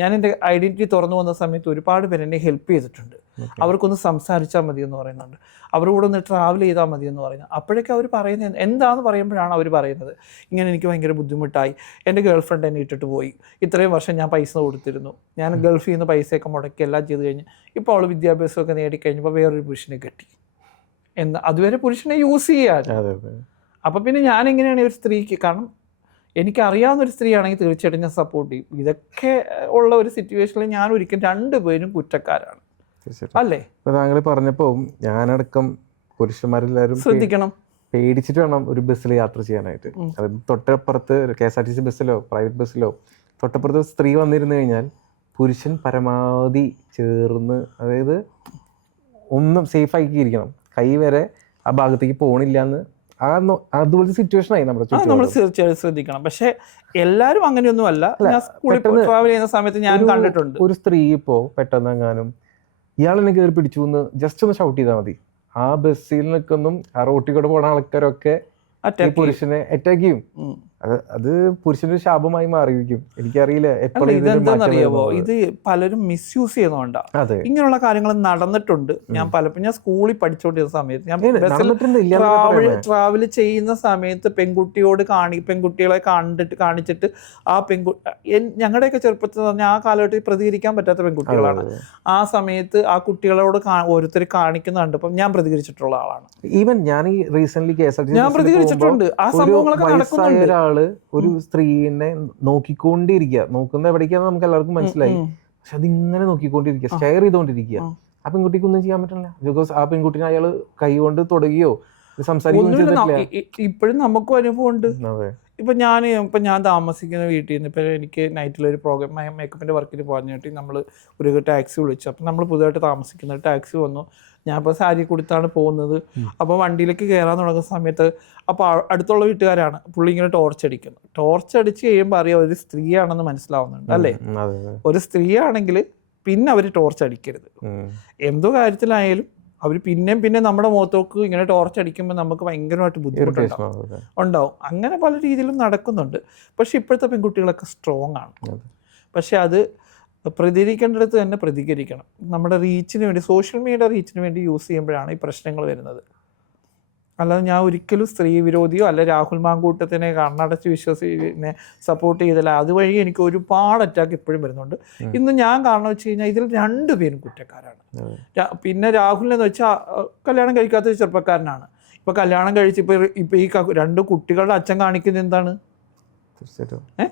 ഞാൻ എൻ്റെ ഐഡൻറ്റിറ്റി തുറന്നു വന്ന സമയത്ത് ഒരുപാട് പേര് എന്നെ ഹെൽപ്പ് ചെയ്തിട്ടുണ്ട്. അവർക്കൊന്ന് സംസാരിച്ചാൽ മതി എന്ന് പറയുന്നുണ്ട്, അവരുടെ കൂടെ ഒന്ന് ട്രാവൽ ചെയ്താൽ മതി എന്ന് പറയുന്നത്. അപ്പോഴൊക്കെ അവർ പറയുന്നത് എന്താണെന്ന് പറയുമ്പോഴാണ് അവർ പറയുന്നത്, ഇങ്ങനെ എനിക്ക് ഭയങ്കര ബുദ്ധിമുട്ടായി, എൻ്റെ ഗേൾ ഫ്രണ്ട് എന്നെ ഇട്ടിട്ട് പോയി, ഇത്രയും വർഷം ഞാൻ പൈസ കൊടുത്തിരുന്നു, ഞാൻ ഗൾഫിൽ നിന്ന് പൈസയൊക്കെ മുടക്കി എല്ലാം ചെയ്ത് കഴിഞ്ഞ് ഇപ്പോൾ അവൾ വിദ്യാഭ്യാസമൊക്കെ നേടിക്കഴിഞ്ഞപ്പോൾ വേറൊരു പുരുഷനെ കെട്ടി അതുവരെ പുരുഷനെ യൂസ് ചെയ്യാൻ. അപ്പം പിന്നെ ഞാനെങ്ങനെയാണ് ഒരു സ്ത്രീക്ക്, കാരണം എനിക്കറിയാവുന്ന ഒരു സ്ത്രീയാണെങ്കിൽ തീർച്ചയായിട്ടും ഞാൻ സപ്പോർട്ട് ചെയ്യും. ഇതൊക്കെ ഉള്ള ഒരു സിറ്റുവേഷനിൽ ഞാൻ ഒരിക്കലും രണ്ടുപേരും കുറ്റക്കാരാണ്, അല്ലേ? ഇപ്പോൾ താങ്കൾ പറഞ്ഞപ്പോൾ ഞാനടക്കം പുരുഷന്മാരെല്ലാവരും ശ്രദ്ധിക്കണം, പേടിച്ചിട്ട് വേണം ഒരു ബസ്സിൽ യാത്ര ചെയ്യാനായിട്ട്. അതായത് തൊട്ടപ്പുറത്ത് KSRTC ബസ്സിലോ പ്രൈവറ്റ് ബസ്സിലോ തൊട്ടപ്പുറത്ത് സ്ത്രീ വന്നിരുന്നു കഴിഞ്ഞാൽ പുരുഷൻ പരമാവധി ചേർന്ന്, അതായത് ഒന്നും സേഫ് ആക്കിയിരിക്കണം, കൈ വരെ ആ ഭാഗത്തേക്ക് പോണില്ല എന്ന്. അതുപോലത്തെ സിറ്റുവേഷൻ ആയി നമ്മുടെ ചുറ്റും. നമ്മൾ തീർച്ചയായും ശ്രദ്ധിക്കണം. പക്ഷെ എല്ലാരും അങ്ങനെയൊന്നും അല്ല. ഞാൻ സ്കൂളിൽ ട്രാവൽ ചെയ്യുന്ന സമയത്ത് ഞാൻ കണ്ടിട്ടുണ്ട്, ഒരു സ്ത്രീ ഇപ്പോ പെട്ടെന്ന് എങ്ങാനും ഇയാളെന്നെ കയറി പിടിച്ചു എന്ന് ജസ്റ്റ് ഒന്ന് ഷൗട്ട് ചെയ്താൽ മതി, ആ ബസ്സിൽ നിൽക്കുന്ന ആ റോട്ടിൽ കൂടെ പോണ ആൾക്കാരൊക്കെ ഈ പുരുഷനെ അറ്റാക്ക് ചെയ്യും. അത് പുരുഷന്റെ ശാപമായി മാറിയിരിക്കും. എനിക്കറിയില്ല എപ്പോഴും ഇതെന്താണെന്നറിയാവോ, ഇത് പലരും മിസ്യൂസ് ചെയ്യുന്നോണ്ടാ. ഇങ്ങനെയുള്ള കാര്യങ്ങൾ നടന്നിട്ടുണ്ട്. ഞാൻ സ്കൂളിൽ പഠിച്ചോണ്ടിരുന്ന സമയത്ത് ഞാൻ ബസ്സിൽ ട്രാവൽ ചെയ്യുന്ന സമയത്ത് പെൺകുട്ടികളെ കാണിച്ചിട്ട് ആ ഞങ്ങളുടെയൊക്കെ ചെറുപ്പത്തിൽ പറഞ്ഞാൽ ആ കാലഘട്ടത്തിൽ പ്രതികരിക്കാൻ പറ്റാത്ത പെൺകുട്ടികളാണ്. ആ സമയത്ത് ആ കുട്ടികളോട് ഓരോരുത്തർ കാണിക്കുന്നുണ്ട്. അപ്പം ഞാൻ പ്രതികരിച്ചിട്ടുള്ള ആളാണ്. ഈവൻ ഞാൻ ഈ റീസെന്റ് ഞാൻ പ്രതികരിച്ചിട്ടുണ്ട്. ആ സംഭവങ്ങളൊക്കെ നടക്കുന്നുണ്ട്. ഒരു സ്ത്രീനെ നോക്കിക്കൊണ്ടിരിക്കുക, നോക്കുന്ന എവിടേക്കാന്ന് നമുക്ക് എല്ലാവർക്കും മനസ്സിലായി, പക്ഷെ അതിങ്ങനെ നോക്കിക്കൊണ്ടിരിക്കുക, ഷെയർ ചെയ്തോണ്ടിരിക്കുക. ആ പെൺകുട്ടിക്ക് ഒന്നും ചെയ്യാൻ പറ്റില്ല. ബിക്കോസ് ആ പെൺകുട്ടിനെ അയാൾ കൈ കൊണ്ട് തൊടുകയോ സംസാരിക്കുകയോ. ഇപ്പോഴും നമുക്കും അനുഭവമുണ്ട്. ഇപ്പൊ ഞാൻ താമസിക്കുന്ന വീട്ടിൽ നിന്ന് ഇപ്പൊ എനിക്ക് നൈറ്റിലൊരു പ്രോഗ്രാം മേക്കപ്പിന്റെ വർക്കിന് പോകാനായിട്ട് നമ്മൾ ഒരു ടാക്സി വിളിച്ചു. അപ്പം നമ്മൾ പുതുതായിട്ട് താമസിക്കുന്ന ടാക്സി വന്നു. ഞാൻ ഇപ്പോൾ സാരി കൊടുത്താണ് പോകുന്നത്. അപ്പോൾ വണ്ടിയിലേക്ക് കയറാൻ തുടങ്ങുന്ന സമയത്ത് അപ്പോൾ അടുത്തുള്ള വീട്ടുകാരാണ്, പുള്ളി ഇങ്ങനെ ടോർച്ച് അടിച്ച് കഴിയുമ്പോൾ അറിയാം ഒരു സ്ത്രീയാണെന്ന് മനസ്സിലാവുന്നുണ്ട് അല്ലേ. ഒരു സ്ത്രീയാണെങ്കിൽ പിന്നെ അവർ ടോർച്ച് അടിക്കരുത്. എന്തോ കാര്യത്തിലായാലും അവർ പിന്നെ നമ്മുടെ മുഖത്തോക്ക് ഇങ്ങനെ ടോർച്ച് അടിക്കുമ്പോൾ നമുക്ക് ഭയങ്കരമായിട്ട് ബുദ്ധിമുട്ടുണ്ടാവും. അങ്ങനെ പല രീതിയിലും നടക്കുന്നുണ്ട്. പക്ഷെ ഇപ്പോഴത്തെ പെൺകുട്ടികളൊക്കെ സ്ട്രോങ് ആണ്. പക്ഷെ അത് പ്രതികരിക്കേണ്ടിടത്ത് തന്നെ പ്രതികരിക്കണം. നമ്മുടെ റീച്ചിന് വേണ്ടി, സോഷ്യൽ മീഡിയ റീച്ചിന് വേണ്ടി യൂസ് ചെയ്യുമ്പോഴാണ് ഈ പ്രശ്നങ്ങൾ വരുന്നത്. അല്ലാതെ ഞാൻ ഒരിക്കലും സ്ത്രീ വിരോധിയോ അല്ല രാഹുൽ മാങ്കൂട്ടത്തിനെ കണ്ണടച്ച് വിശ്വസിനെ സപ്പോർട്ട് ചെയ്തില്ല. അതുവഴി എനിക്ക് ഒരുപാട് അറ്റാക്ക് ഇപ്പോഴും വരുന്നുണ്ട്. ഇന്ന് ഞാൻ കാരണം വെച്ച് കഴിഞ്ഞാൽ ഇതിൽ 2 പേരും കുറ്റക്കാരാണ്. പിന്നെ രാഹുലിനെന്ന് വെച്ചാൽ കല്യാണം കഴിക്കാത്ത ഒരു ചെറുപ്പക്കാരനാണ്. ഇപ്പൊ കല്യാണം കഴിച്ച് ഇപ്പൊ ഈ 2 കുട്ടികളുടെ അച്ഛൻ കാണിക്കുന്നത് എന്താണ്? പിന്നെ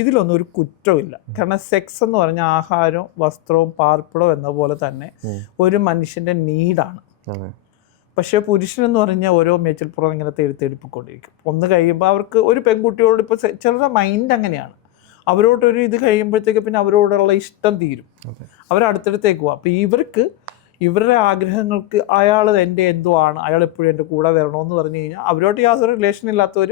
ഇതിലൊന്നും ഒരു കുറ്റമില്ല. കാരണം സെക്സ് എന്ന് പറഞ്ഞ ആഹാരവും വസ്ത്രവും പാർപ്പിടവും എന്ന പോലെ തന്നെ ഒരു മനുഷ്യന്റെ നീഡാണ്. പക്ഷെ പുരുഷനെന്ന് പറഞ്ഞാൽ ഓരോ മേച്ചിൽപ്പുറം ഇങ്ങനെ തേടിപ്പിക്കൊണ്ടിരിക്കും. ഒന്ന് കഴിയുമ്പോൾ അവർക്ക് ഒരു പെൺകുട്ടിയോട് ഇപ്പോൾ ചിലരുടെ മൈൻഡ് അങ്ങനെയാണ്, അവരോടൊരു ഇത് കഴിയുമ്പോഴത്തേക്ക് പിന്നെ അവരോടുള്ള ഇഷ്ടം തീരും, അവരടുത്തടുത്തേക്ക് പോവാം. അപ്പം ഇവരുടെ ആഗ്രഹങ്ങൾക്ക് അയാൾ എൻ്റെ എന്തോ ആണ്, അയാൾ എപ്പോഴും എൻ്റെ കൂടെ വരണമെന്ന് പറഞ്ഞു കഴിഞ്ഞാൽ അവരോട്ട് യാതൊരു റിലേഷൻ ഇല്ലാത്തവർ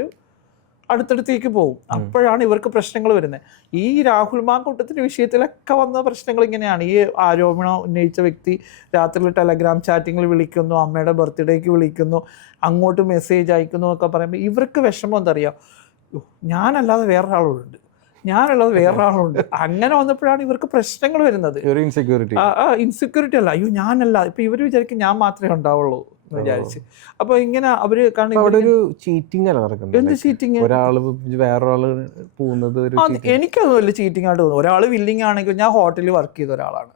അടുത്തടുത്തേക്ക് പോകും. അപ്പോഴാണ് ഇവർക്ക് പ്രശ്നങ്ങൾ വരുന്നത്. ഈ രാഹുൽ മാങ്കൂട്ടത്തിൻ്റെ വിഷയത്തിലൊക്കെ വന്ന പ്രശ്നങ്ങൾ ഇങ്ങനെയാണ്. ഈ ആരോപണം ഉന്നയിച്ച വ്യക്തി രാത്രി ടെലഗ്രാം ചാറ്റിങ്ങിൽ വിളിക്കുന്നു, അമ്മയുടെ ബർത്ത്ഡേക്ക് വിളിക്കുന്നു, അങ്ങോട്ട് മെസ്സേജ് അയക്കുന്നു ഒക്കെ പറയുമ്പോൾ ഇവർക്ക് വിഷമം എന്താ അറിയാം, ഞാനല്ലാതെ വേറൊരാളുണ്ട്, അങ്ങനെ വന്നപ്പോഴാണ് ഇവർക്ക് പ്രശ്നങ്ങൾ വരുന്നത്. ഇൻസെക്യൂരിറ്റി അല്ല, അയ്യോ ഞാനല്ല, ഇപ്പൊ ഇവര് വിചാരിക്കും ഞാൻ മാത്രമേ ഉണ്ടാവുള്ളൂ എന്ന് വിചാരിച്ച്. അപ്പൊ ഇങ്ങനെ അവര് എന്ത് ചീറ്റിങ്, എനിക്കത് വലിയ ചീറ്റിംഗ് ആയിട്ട് തോന്നുന്നു. ഒരാൾ വില്ലിങ് ആണെങ്കിൽ, ഞാൻ ഹോട്ടലിൽ വർക്ക് ചെയ്ത ഒരാളാണ്.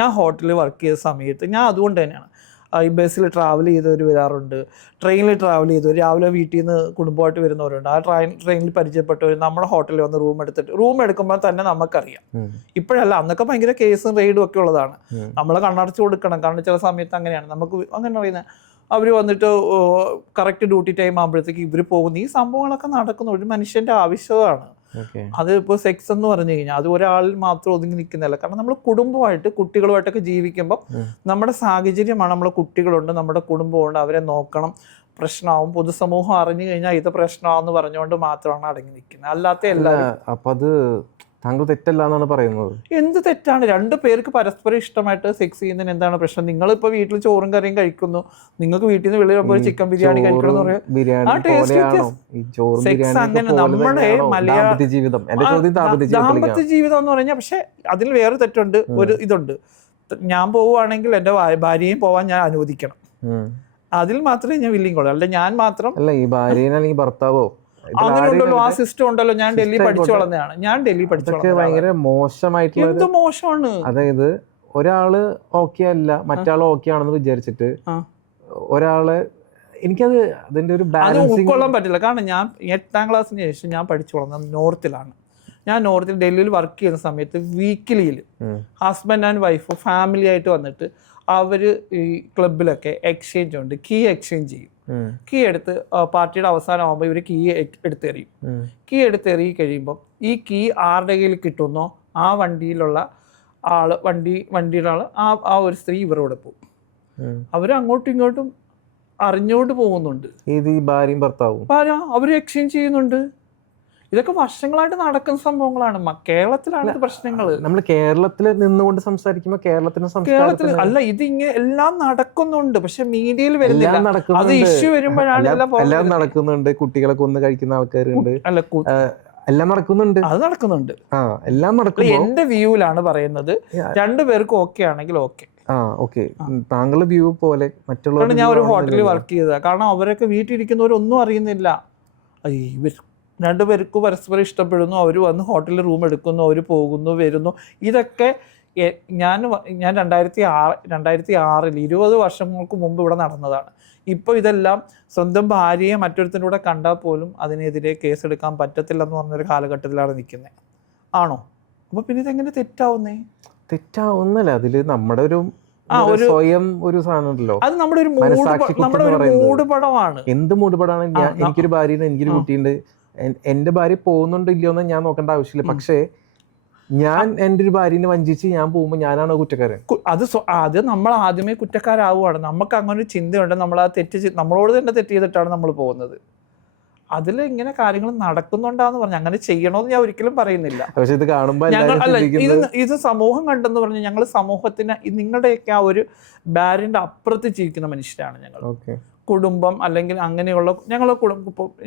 ഞാൻ ഹോട്ടലിൽ വർക്ക് ചെയ്ത സമയത്ത് ഞാൻ അതുകൊണ്ട് തന്നെയാണ് ഈ ബസ്സിൽ ട്രാവൽ ചെയ്തവർ വരാറുണ്ട്, ട്രെയിനിൽ ട്രാവൽ ചെയ്തവർ, രാവിലെ വീട്ടിൽ നിന്ന് കുടുംബമായിട്ട് വരുന്നവരുണ്ട്. ആ ട്രെയിനിൽ പരിചയപ്പെട്ടവർ നമ്മുടെ ഹോട്ടലിൽ വന്ന് റൂം എടുക്കുമ്പോൾ തന്നെ നമുക്കറിയാം. ഇപ്പോഴല്ല, അന്നൊക്കെ ഭയങ്കര കേസും റെയ്ഡും ഒക്കെ ഉള്ളതാണ്. നമ്മളെ കണ്ണടച്ച് കൊടുക്കണം. കാരണം ചില സമയത്ത് അങ്ങനെയാണ് നമുക്ക് അങ്ങനെ പറയുന്നത്. അവർ വന്നിട്ട് കറക്റ്റ് ഡ്യൂട്ടി ടൈം ആകുമ്പോഴത്തേക്ക് ഇവർ പോകുന്നു. ഈ സംഭവങ്ങളൊക്കെ നടക്കുന്ന ഒരു മനുഷ്യന്റെ ആവശ്യമാണ്. അത് ഇപ്പോൾ സെക്സ് എന്ന് പറഞ്ഞു കഴിഞ്ഞാൽ അത് ഒരാളിൽ മാത്രം ഒതുങ്ങി നിൽക്കുന്നില്ല. കാരണം നമ്മൾ കുടുംബമായിട്ട് കുട്ടികളുമായിട്ടൊക്കെ ജീവിക്കുമ്പോൾ നമ്മുടെ സാഹചര്യമാണ്, നമ്മുടെ കുട്ടികളുണ്ട്, നമ്മുടെ കുടുംബമുണ്ട്, അവരെ നോക്കണം, പ്രശ്നമാവും. പൊതുസമൂഹം അറിഞ്ഞു കഴിഞ്ഞാൽ ഇത് പ്രശ്നമാവെന്ന് പറഞ്ഞുകൊണ്ട് മാത്രമാണ് അടങ്ങി നിൽക്കുന്നത്. അല്ലാത്ത എല്ലാവരും. അപ്പൊ അത് താങ്കൾ തെറ്റല്ല എന്നാണ് പറയുന്നത്? എന്ത് തെറ്റാണ്? 2 പേർക്ക് പരസ്പരം ഇഷ്ടമായിട്ട് സെക്സ് ചെയ്യുന്നതിന് എന്താണ് പ്രശ്നം? നിങ്ങളിപ്പോ വീട്ടിൽ ചോറും കറിയും കഴിക്കുന്നു, നിങ്ങൾക്ക് വീട്ടിൽ നിന്ന് വെളിയിൽ പോകുമ്പോൾ ചിക്കൻ ബിരിയാണി കഴിക്കണം എന്ന് പറയാം. സെക്സ് അങ്ങനെ നമ്മുടെ മലയാള ദാമ്പത്യ ജീവിതം എന്ന് പറഞ്ഞാൽ, പക്ഷെ അതിൽ വേറെ തെറ്റുണ്ട്. ഒരു ഇതുണ്ട്, ഞാൻ പോവുകയാണെങ്കിൽ എൻ്റെ ഭാര്യയും പോവാൻ ഞാൻ അനുവദിക്കണം. അതിൽ മാത്രമേ ഞാൻ വില്ലിങ് കൊള്ളൂ. അല്ല ഞാൻ മാത്രം അല്ല, ഈ ഭാര്യനെ അല്ലെങ്കിൽ ഭർത്താവോ അങ്ങനെ ഉണ്ടല്ലോ, ആ സിസ്റ്റം ഉണ്ടല്ലോ. ഞാൻ ഡൽഹി പഠിച്ചു വളർന്നതാണ്. ഭയങ്കര മോശമായിട്ടുള്ള, എന്ത് മോശമാണ്. അതായത് ഒരാള് ഓക്കെ അല്ല, മറ്റാള് ഓക്കെ ആണെന്ന് വിചാരിച്ചിട്ട് ഒരാള്, എനിക്കത് അതിന്റെ ഒരു ഉൾക്കൊള്ളാൻ പറ്റില്ല. കാരണം ഞാൻ 8ാം ക്ലാസ്സിന് ശേഷം ഞാൻ പഠിച്ചു വളർന്നത് നോർത്തിലാണ്. ഞാൻ നോർത്തിൽ ഡൽഹിയിൽ വർക്ക് ചെയ്യുന്ന സമയത്ത് വീക്കിലിയിൽ ഹസ്ബൻഡ് ആൻഡ് വൈഫ് ഫാമിലി ആയിട്ട് വന്നിട്ട് അവർ ഈ ക്ലബിലൊക്കെ എക്സ്ചേഞ്ച് ഉണ്ട്, കീ എക്സ്ചേഞ്ച് ചെയ്യും. കീ എടുത്ത് പാർട്ടിയുടെ അവസാനം ആകുമ്പോൾ ഇവർ കീ എടുത്തെറിയും. കീ എടുത്തെറിയി കഴിയുമ്പം ഈ കീ ആരുടെ കയ്യിൽ കിട്ടുന്നോ ആ വണ്ടിയിലുള്ള ആള് വണ്ടിയുടെ ആള് ആ ഒരു സ്ത്രീ ഇവരോട് പോകും. അവർ അങ്ങോട്ടും ഇങ്ങോട്ടും അറിഞ്ഞുകൊണ്ട് പോകുന്നുണ്ട്. ഭാര്യയും ഭർത്താവും അവർ എക്സ്ചേഞ്ച് ചെയ്യുന്നുണ്ട്. ഇതൊക്കെ വർഷങ്ങളായിട്ട് നടക്കുന്ന സംഭവങ്ങളാണ്. കേരളത്തിലാണ് ഇത് പ്രശ്നങ്ങൾ. നമ്മൾ കേരളത്തിൽ നിന്നുകൊണ്ട് സംസാരിക്കുമ്പോൾ കേരളത്തിൽ അല്ല, ഇത് ഇങ്ങനെ എല്ലാം നടക്കുന്നുണ്ട്, പക്ഷെ മീഡിയയിൽ വരുന്നില്ല. അത് ഇഷ്യൂ വരുമ്പോഴാണ് എല്ലാം നടക്കുന്നുണ്ട്. കുട്ടികളെ കൊന്ന് കഴിക്കുന്ന ആൾക്കാരുണ്ട്, എല്ലാം നടക്കുന്നുണ്ട്. അത് നടക്കുന്നുണ്ട്, എല്ലാം നടക്കും. എന്റെ വ്യൂവിലാണ് പറയുന്നത്. രണ്ടുപേർക്കും ഓക്കെ ആണെങ്കിൽ ഓക്കെ. താങ്കളുടെ വ്യൂ പോലെ മറ്റുള്ള ഞാൻ ഒരു ഹോട്ടലിൽ വർക്ക് ചെയ്തതാ. കാരണം അവരൊക്കെ വീട്ടിലിരിക്കുന്നവരൊന്നും അറിയുന്നില്ല. ഇവർ രണ്ടുപേർക്കും പരസ്പരം ഇഷ്ടപ്പെടുന്നു, അവർ വന്ന് ഹോട്ടലിൽ റൂം എടുക്കുന്നു, അവർ പോകുന്നു വരുന്നു. ഇതൊക്കെ ഞാൻ 2006 20 വർഷങ്ങൾക്ക് മുമ്പ് ഇവിടെ നടന്നതാണ്. ഇപ്പോൾ ഇതെല്ലാം സ്വന്തം ഭാര്യയെ മറ്റൊരുത്തിൻ്റെ കൂടെ കണ്ടാൽ പോലും അതിനെതിരെ കേസെടുക്കാൻ പറ്റത്തില്ലെന്ന് പറഞ്ഞൊരു കാലഘട്ടത്തിലാണ് നിൽക്കുന്നത്. ആണോ? അപ്പോൾ പിന്നെ ഇതെങ്ങനെ തെറ്റാവുന്നില്ല. അതിൽ നമ്മുടെ ഒരു സ്വയം ഒരു സാധനമുണ്ടല്ലോ, അത് നമ്മുടെ ഒരു മൂടുപടമാണ്. എന്ത് മൂടുപടമാണ്? എനിക്കൊരു ഭാര്യയുണ്ട്, എനിക്കൊരു കുട്ടിയുണ്ട്. എന്റെ ഭാര്യ പോകുന്നുണ്ടോ ഇല്ലയോന്ന് ഞാൻ നോക്കേണ്ട ആവശ്യമില്ല. പക്ഷേ ഞാൻ എൻ്റെ ഒരു ഭാര്യനെ വഞ്ചിച്ച് ഞാൻ പോകുമ്പോൾ ഞാനാണോ കുറ്റക്കാരൻ? അത് നമ്മൾ ആദ്യമേ കുറ്റക്കാരാവുകയാണ്. നമുക്ക് അങ്ങനെ ഒരു ചിന്തയുണ്ട്. നമ്മൾ ആ നമ്മളോട് തന്നെ തെറ്റ് ചെയ്തിട്ടാണ് നമ്മൾ പോകുന്നത്. അതിൽ ഇങ്ങനെ കാര്യങ്ങൾ നടക്കുന്നുണ്ടാന്ന് പറഞ്ഞു. അങ്ങനെ ചെയ്യണമെന്ന് ഞാൻ ഒരിക്കലും പറയുന്നില്ല. പക്ഷെ ഇത് കാണുമ്പോൾ ഇത് സമൂഹം കണ്ടെന്ന് പറഞ്ഞു. ഞങ്ങൾ സമൂഹത്തിന് നിങ്ങളുടെയൊക്കെ ആ ഒരു ബാരിന്റെ അപ്പുറത്ത് ജീവിക്കുന്ന മനുഷ്യരാണ് ഞങ്ങൾ. കുടുംബം അല്ലെങ്കിൽ അങ്ങനെയുള്ള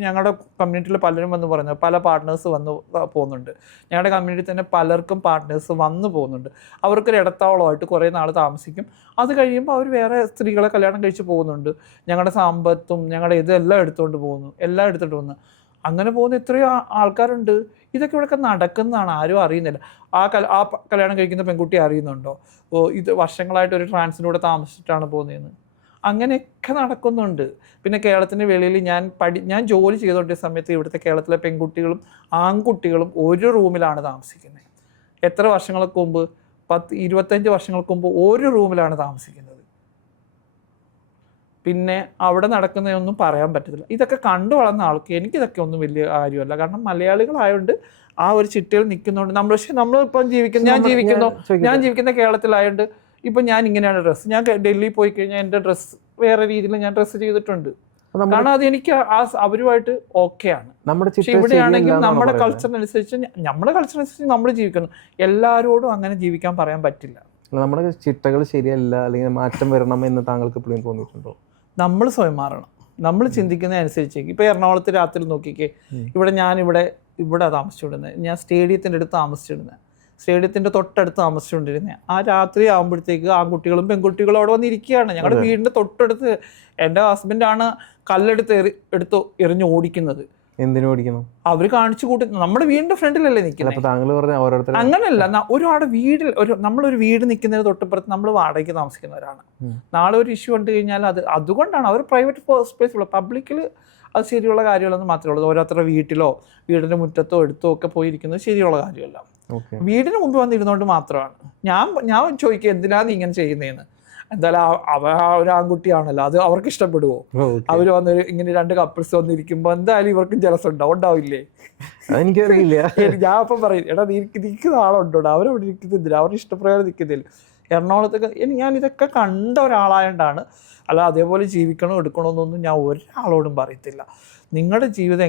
ഞങ്ങളുടെ കമ്മ്യൂണിറ്റിയിൽ പലരും വന്ന് പറയുന്നത്, പല പാർട്ട്നേഴ്സ് വന്ന് പോകുന്നുണ്ട്. ഞങ്ങളുടെ കമ്മ്യൂണിറ്റി തന്നെ പലർക്കും പാർട്ട്നേഴ്സ് വന്നു പോകുന്നുണ്ട്. അവർക്കൊരു ഇടത്താവളമായിട്ട് കുറേ നാൾ താമസിക്കും. അത് കഴിയുമ്പോൾ അവർ വേറെ സ്ത്രീകളെ കല്യാണം കഴിച്ച് പോകുന്നുണ്ട്. ഞങ്ങളുടെ സമ്പത്തും ഞങ്ങളുടെ ഇതെല്ലാം എടുത്തുകൊണ്ട് പോകുന്നു, എല്ലാം എടുത്തിട്ട് പോകുന്നു. അങ്ങനെ പോകുന്ന എത്രയോ ആൾക്കാരുണ്ട്. ഇതൊക്കെ ഇവിടെയൊക്കെ നടക്കുന്നതാണ്, ആരും അറിയുന്നില്ല. ആ കല്യാണം കഴിക്കുന്ന പെൺകുട്ടി അറിയുന്നുണ്ടോ ഇത് വർഷങ്ങളായിട്ട് ഒരു ട്രാൻസിൻ്റെ കൂടെ താമസിച്ചിട്ടാണ് പോകുന്നതെന്ന്? അങ്ങനെയൊക്കെ നടക്കുന്നുണ്ട്. പിന്നെ കേരളത്തിൻ്റെ വെളിയിൽ ഞാൻ ജോലി ചെയ്തുകൊണ്ടിരുന്ന സമയത്ത് ഇവിടുത്തെ കേരളത്തിലെ പെൺകുട്ടികളും ആൺകുട്ടികളും ഒരു റൂമിലാണ് താമസിക്കുന്നത്. എത്ര വർഷങ്ങൾക്ക് മുമ്പ്? 10-25 വർഷങ്ങൾക്ക് മുമ്പ് ഒരു റൂമിലാണ് താമസിക്കുന്നത്. പിന്നെ അവിടെ നടക്കുന്നതൊന്നും പറയാൻ പറ്റത്തില്ല. ഇതൊക്കെ കണ്ടു വളർന്ന ആൾക്ക് എനിക്കിതൊക്കെ ഒന്നും വലിയ കാര്യമല്ല. കാരണം മലയാളികളായതുകൊണ്ട് ആ ഒരു ചിട്ടയിൽ നിൽക്കുന്നുണ്ട് നമ്മൾ. പക്ഷെ നമ്മളിപ്പം ഞാൻ ജീവിക്കുന്ന കേരളത്തിലായതുകൊണ്ട് ഇപ്പം ഞാൻ ഇങ്ങനെയാണ് ഡ്രസ്സ്. ഞാൻ ഡൽഹി പോയി കഴിഞ്ഞാൽ എൻ്റെ ഡ്രസ്സ് വേറെ രീതിയിൽ ഞാൻ ഡ്രസ്സ് ചെയ്തിട്ടുണ്ട്. കാരണം അത് എനിക്ക് അവരുമായിട്ട് ഓക്കെയാണ്. പക്ഷെ ഇവിടെയാണെങ്കിൽ നമ്മുടെ കൾച്ചറിനനുസരിച്ച് നമ്മൾ ജീവിക്കുന്നു. എല്ലാവരോടും അങ്ങനെ ജീവിക്കാൻ പറയാൻ പറ്റില്ല. നമ്മുടെ ചിട്ടകൾ ശരിയല്ല, അല്ലെങ്കിൽ മാറ്റം വരണം എന്ന് താങ്കൾക്ക് എപ്പോഴും തോന്നിയിട്ടുണ്ടോ? നമ്മൾ സ്വയം മാറണം. നമ്മൾ ചിന്തിക്കുന്നതനുസരിച്ച്. ഇപ്പോൾ എറണാകുളത്ത് രാത്രി നോക്കിക്കേ, ഇവിടെ താമസിച്ചുവിടുന്നത്. ഞാൻ സ്റ്റേഡിയത്തിൻ്റെ അടുത്ത് താമസിച്ചിടുന്നത്, സ്റ്റേഡിയത്തിൻ്റെ തൊട്ടടുത്ത് താമസിച്ചുകൊണ്ടിരുന്നത്. ആ രാത്രി ആകുമ്പോഴത്തേക്ക് ആൺകുട്ടികളും പെൺകുട്ടികളും അവിടെ വന്നിരിക്കുകയാണ്. ഞങ്ങളുടെ വീടിൻ്റെ തൊട്ടടുത്ത് എൻ്റെ ഹസ്ബൻഡാണ് കല്ലെടുത്ത് എറിഞ്ഞ് ഓടിക്കുന്നത്. എന്തിനു ഓടിക്കുന്നു? അവർ കാണിച്ചു കൂട്ടി. നമ്മുടെ വീടിന്റെ ഫ്രണ്ടിലല്ലേ നിൽക്കുന്നത്. അങ്ങനെയല്ല, നമ്മളൊരു വീട് നിൽക്കുന്നതിന് തൊട്ടിപ്പുറത്ത് നമ്മൾ വാടകയ്ക്ക് താമസിക്കുന്നവരാണ്. നാളെ ഒരു ഇഷ്യൂ കണ്ടു കഴിഞ്ഞാൽ അതുകൊണ്ടാണ് അവർ പ്രൈവറ്റ് സ്പേസ് ഉള്ള പബ്ലിക്കിൽ അത് ശരിയുള്ള കാര്യമല്ലെന്ന് മാത്രമേ ഉള്ളൂ. ഓരോരുത്തരുടെ വീട്ടിലോ വീടിൻ്റെ മുറ്റത്തോ എടുത്തോ ഒക്കെ പോയിരിക്കുന്നത് ശരിയുള്ള കാര്യമല്ല. വീടിന് മുമ്പ് വന്നിരുന്നോണ്ട് മാത്രമാണ്. ഞാൻ ചോദിക്കുക, എന്തിനാണ് ഇങ്ങനെ ചെയ്യുന്നതെന്ന്. എന്തായാലും ഒരു ആൺകുട്ടിയാണല്ലോ, അത് അവർക്ക് ഇഷ്ടപ്പെടുവോ? അവർ വന്ന് ഇങ്ങനെ 2 കപ്പിൾസ് വന്നിരിക്കുമ്പോൾ എന്തായാലും ഇവർക്കും ജലസം ഉണ്ടാവില്ലേ? എനിക്കറിയില്ല. ഞാൻ അപ്പം പറയും, എടാ നിൽക്കുന്ന ആളുണ്ടോ, അവരവിടെ ഇരിക്കുന്നില്ല, അവരുടെ ഇഷ്ടപ്രകാരം നിൽക്കുന്നില്ല. എറണാകുളത്തൊക്കെ ഞാൻ ഇതൊക്കെ കണ്ട ഒരാളായതുകൊണ്ടാണ്. അല്ല അതേപോലെ ജീവിക്കണോ എടുക്കണമെന്നൊന്നും ഞാൻ ഒരാളോടും പറയത്തില്ല. നിങ്ങളുടെ ജീവിതം